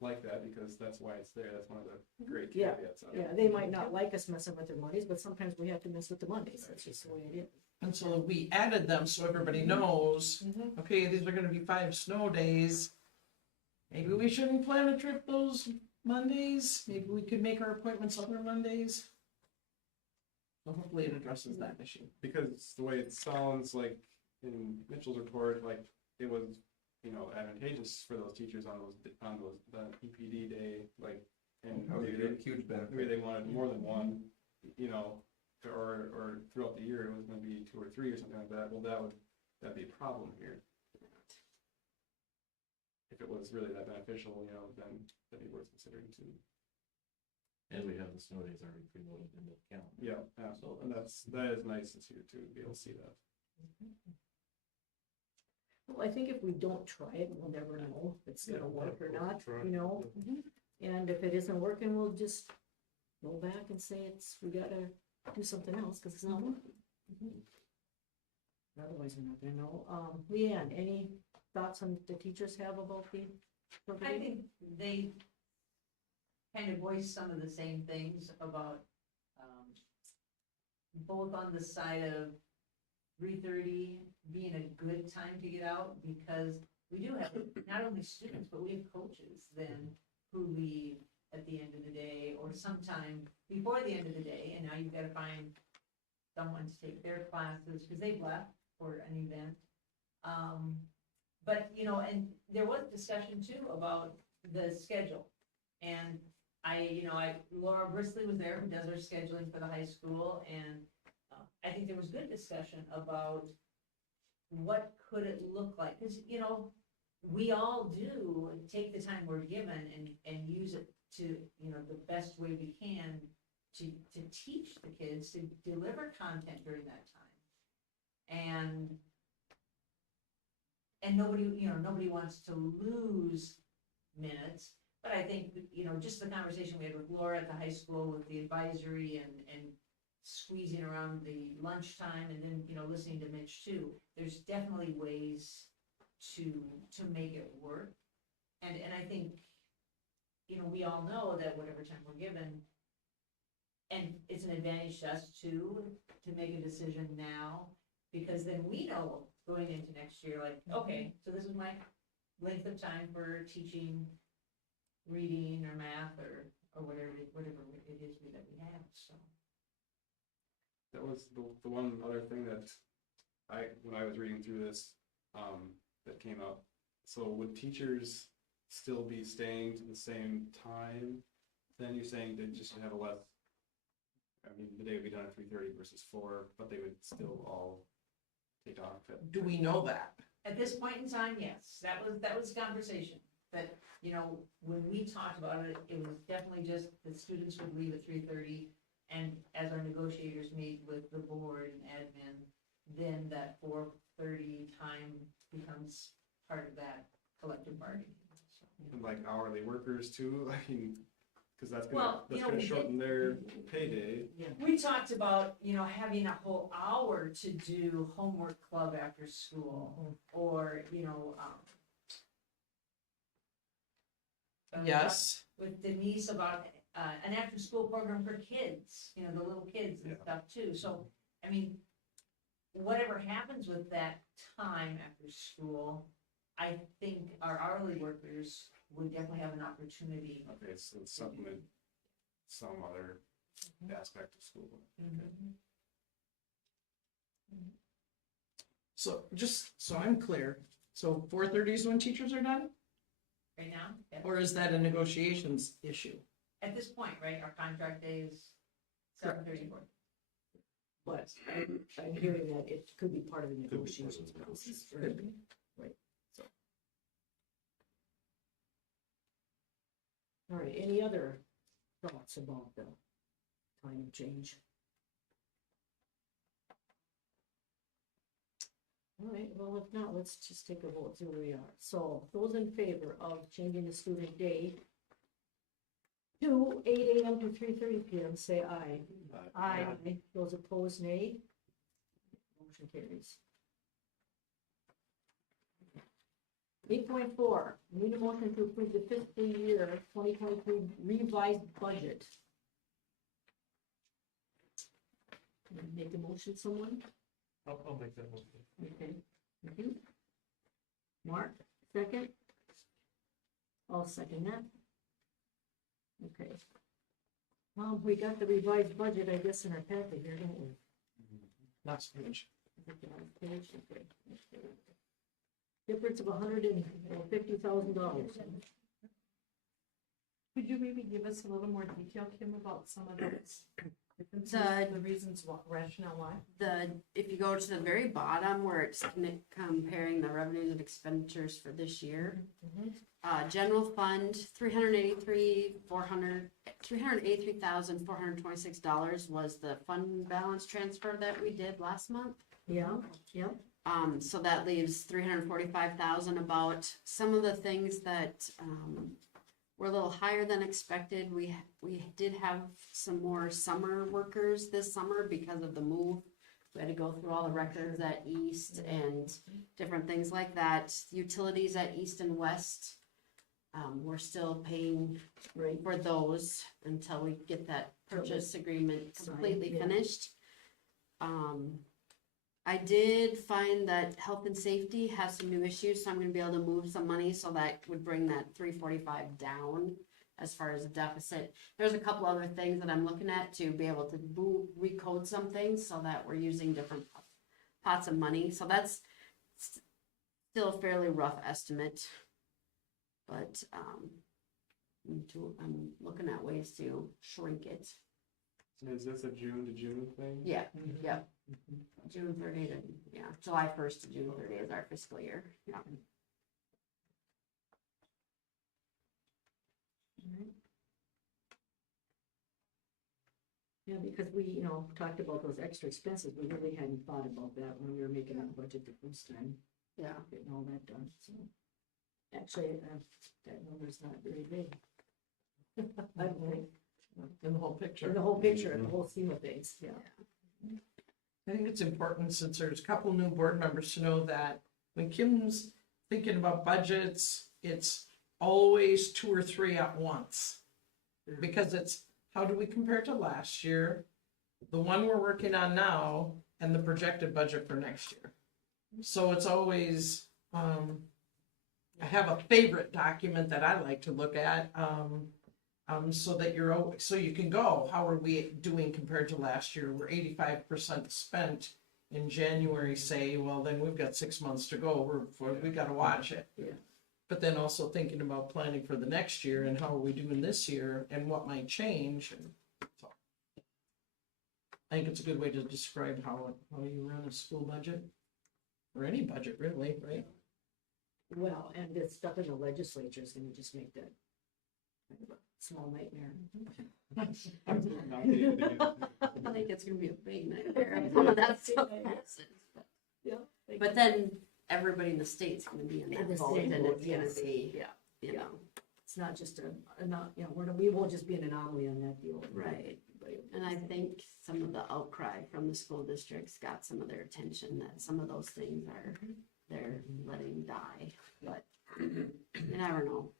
like that because that's why it's there, that's one of the great Yeah, caveats of it. Yeah, they might not like us messing with their Mondays, but sometimes we have to mess with the Mondays. That's just the way it is. And so we added them so everybody knows, okay, these are gonna be 5 snow days. Maybe we shouldn't plan a trip those Mondays, maybe we could make our appointments other Mondays. So hopefully it addresses that issue. Because the way it sounds like in Mitchell's report, like it was, advantageous for those teachers on the EPD day, like, and That was a maybe huge benefit. they wanted more than one, or throughout the year, it was gonna be 2 or 3 or something like that, well, that'd be a problem here. If it was really that beneficial, then that'd be worth considering too. And we have the snow days already preloaded into the calendar. Yeah, absolutely, and that is nice this year too, to be able to see that. Well, I think if we don't try it, we'll never know if it's gonna work or not, And if it isn't working, we'll just go back and say we gotta do something else, cause it's not working. Otherwise, we're not gonna know. Leanne, any thoughts on the teachers have about the? I think they kind of voiced some of the same things about, both on the side of 3:30 being a good time to get out, because we do have not only students, but we have coaches then who leave at the end of the day or sometime before the end of the day, and now you've got to find someone to take their classes because they've left for an event. But, and there was discussion too about the schedule. And Laura Brisley was there, who does our scheduling for the high school, and I think there was good discussion about what could it look like, because, we all do take the time we're given and use it to, the best way we can to teach the kids, to deliver content during that time. And nobody wants to lose minutes, but I think, just the conversation we had with Laura at the high school with the advisory and squeezing around the lunchtime and then, listening to Mitch too, there's definitely ways to make it work. And I think, we all know that whatever time we're given, and it's an advantage to us too, to make a decision now, because then we know going into next year, like, okay, so this is my length of time for teaching reading or math or whatever it is that we have, so. That was the one other thing that when I was reading through this, that came up. So would teachers still be staying to the same time? Then you're saying they just have a less, the day would be done at 3:30 versus 4, but they would still all take off at. Do we know that? At this point in time, yes, that was the conversation, that, when we talked about it, it was definitely just the students would leave at 3:30, and as our negotiators meet with the board and admin, then that 4:30 time becomes part of that collective bargaining. So. And like hourly workers too, because that's Well, gonna we shorten their payday. We talked about, having a whole hour to do homework club after school, or, Yes. with Denise about an after-school program for kids, the little kids and stuff too. So, whatever happens with that time after school, I think our hourly workers would definitely have an opportunity. Okay, so it's supplement some other aspect of school. So just so I'm clear, so 4:30 is when teachers are done? right now. Yes. Or is that a negotiations issue? At this point, right, our contract day is 7:34. But I'm hearing that it could be part of the negotiations process. Could be. Right, so. All right, any other thoughts about the time change? All right, well, if not, let's just take a vote, see where we are. So those in favor of changing the student day to 8 AM to 3:30 PM, say aye. Aye. Those opposed, nay. Motion carries. 8.4, need a motion to approve the fiscal year 2023 revised budget. Can you make a motion, someone? I'll make that motion. Okay, thank you. Mark, second? I'll second that. Okay. We got the revised budget, I guess, in our packet here, don't we? Last page. Okay. Difference of $150,000. Could you maybe give us a little more detail, Kim, about some of those differences, the reasons, what rationale why? If you go to the very bottom where it's comparing the revenues and expenditures for this year, general fund, $383,426 was the fund balance transfer that we did last month. Yeah. So that leaves 345,000 about. Some of the things that, were a little higher than expected. We did have some more summer workers this summer because of the move. We had to go through all the records at East and different things like that. Utilities at East and West, we're still paying for those until we get that purchase agreement completely finished. I did find that health and safety has some new issues, so I'm gonna be able to move some money, so that would bring that 345 down as far as the deficit. There's a couple other things that I'm looking at to be able to recode some things so that we're using different pots of money. So that's still a fairly rough estimate. But I'm looking at ways to shrink it. So is this a June to June thing? Yeah, yep. June 30 to, July 1st to June 30 is our fiscal year, yeah. Yeah, because we, talked about those extra expenses, we really hadn't thought about that when we were making the budget the first time. Yeah. Getting all that done, so. Actually, that number's not very big. I don't think. In the whole picture. In the whole picture, in the whole scheme of things, yeah. I think it's important, since there's a couple new board members, to know that when Kim's thinking about budgets, it's always 2 or 3 at once. Because it's, how do we compare to last year, the one we're working on now, and the projected budget for next year? So it's always, I have a favorite document that I like to look at, so that so you can go, how are we doing compared to last year? We're 85% spent in January, say, well, then we've got 6 months to go, we gotta watch it. Yeah. But then also thinking about planning for the next year, and how are we doing this year, and what might change, and so. I think it's a good way to describe how you run a school budget, or any budget really, right? Well, and the stuff in the legislature is gonna just make that kind of a small nightmare. I think it's gonna be a big nightmare if some of that stuff passes. Yeah. But then everybody in the state's gonna be in that the vote, same and boat, it's gonna yes. be, Yeah. It's not just we won't just be an anomaly on that deal. right. And I think some of the outcry from the school districts got some of their attention, that some of those things they're letting die, but you never know.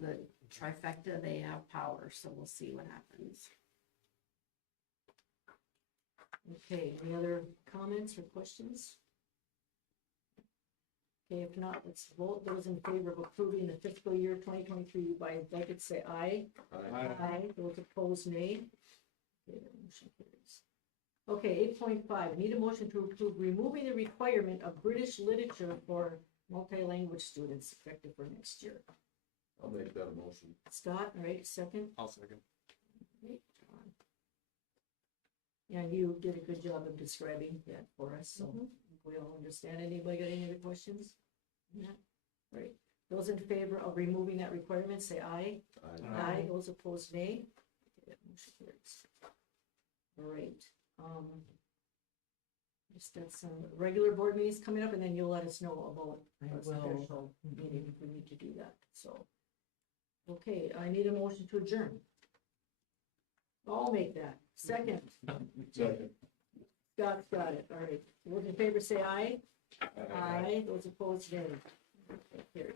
The trifecta, they have power, so we'll see what happens. Okay, any other comments or questions? Okay, if not, let's vote. Those in favor of approving the fiscal year 2023 revised budget, say aye. Aye. Those opposed, nay. Okay, that motion carries. Okay, 8.5, need a motion to approve removing the requirement of British literature for multi-language students effective for next year. I'll make that a motion. Scott, all right, second. I'll second. Right, John. Yeah, you did a good job of describing that for us, so we all understand. Anybody got any other questions? Yeah, right. Those in favor of removing that requirement, say aye. Aye. Those opposed, nay. Okay, motion carries. All right, just got some regular board meetings coming up, and then you'll let us know about I a will. special meeting if we need to do that, so. Okay, I need a motion to adjourn. I'll make that. Second, Second. Scott's got it, all right. Those in favor say aye. Aye. Those opposed, nay. Okay, carried.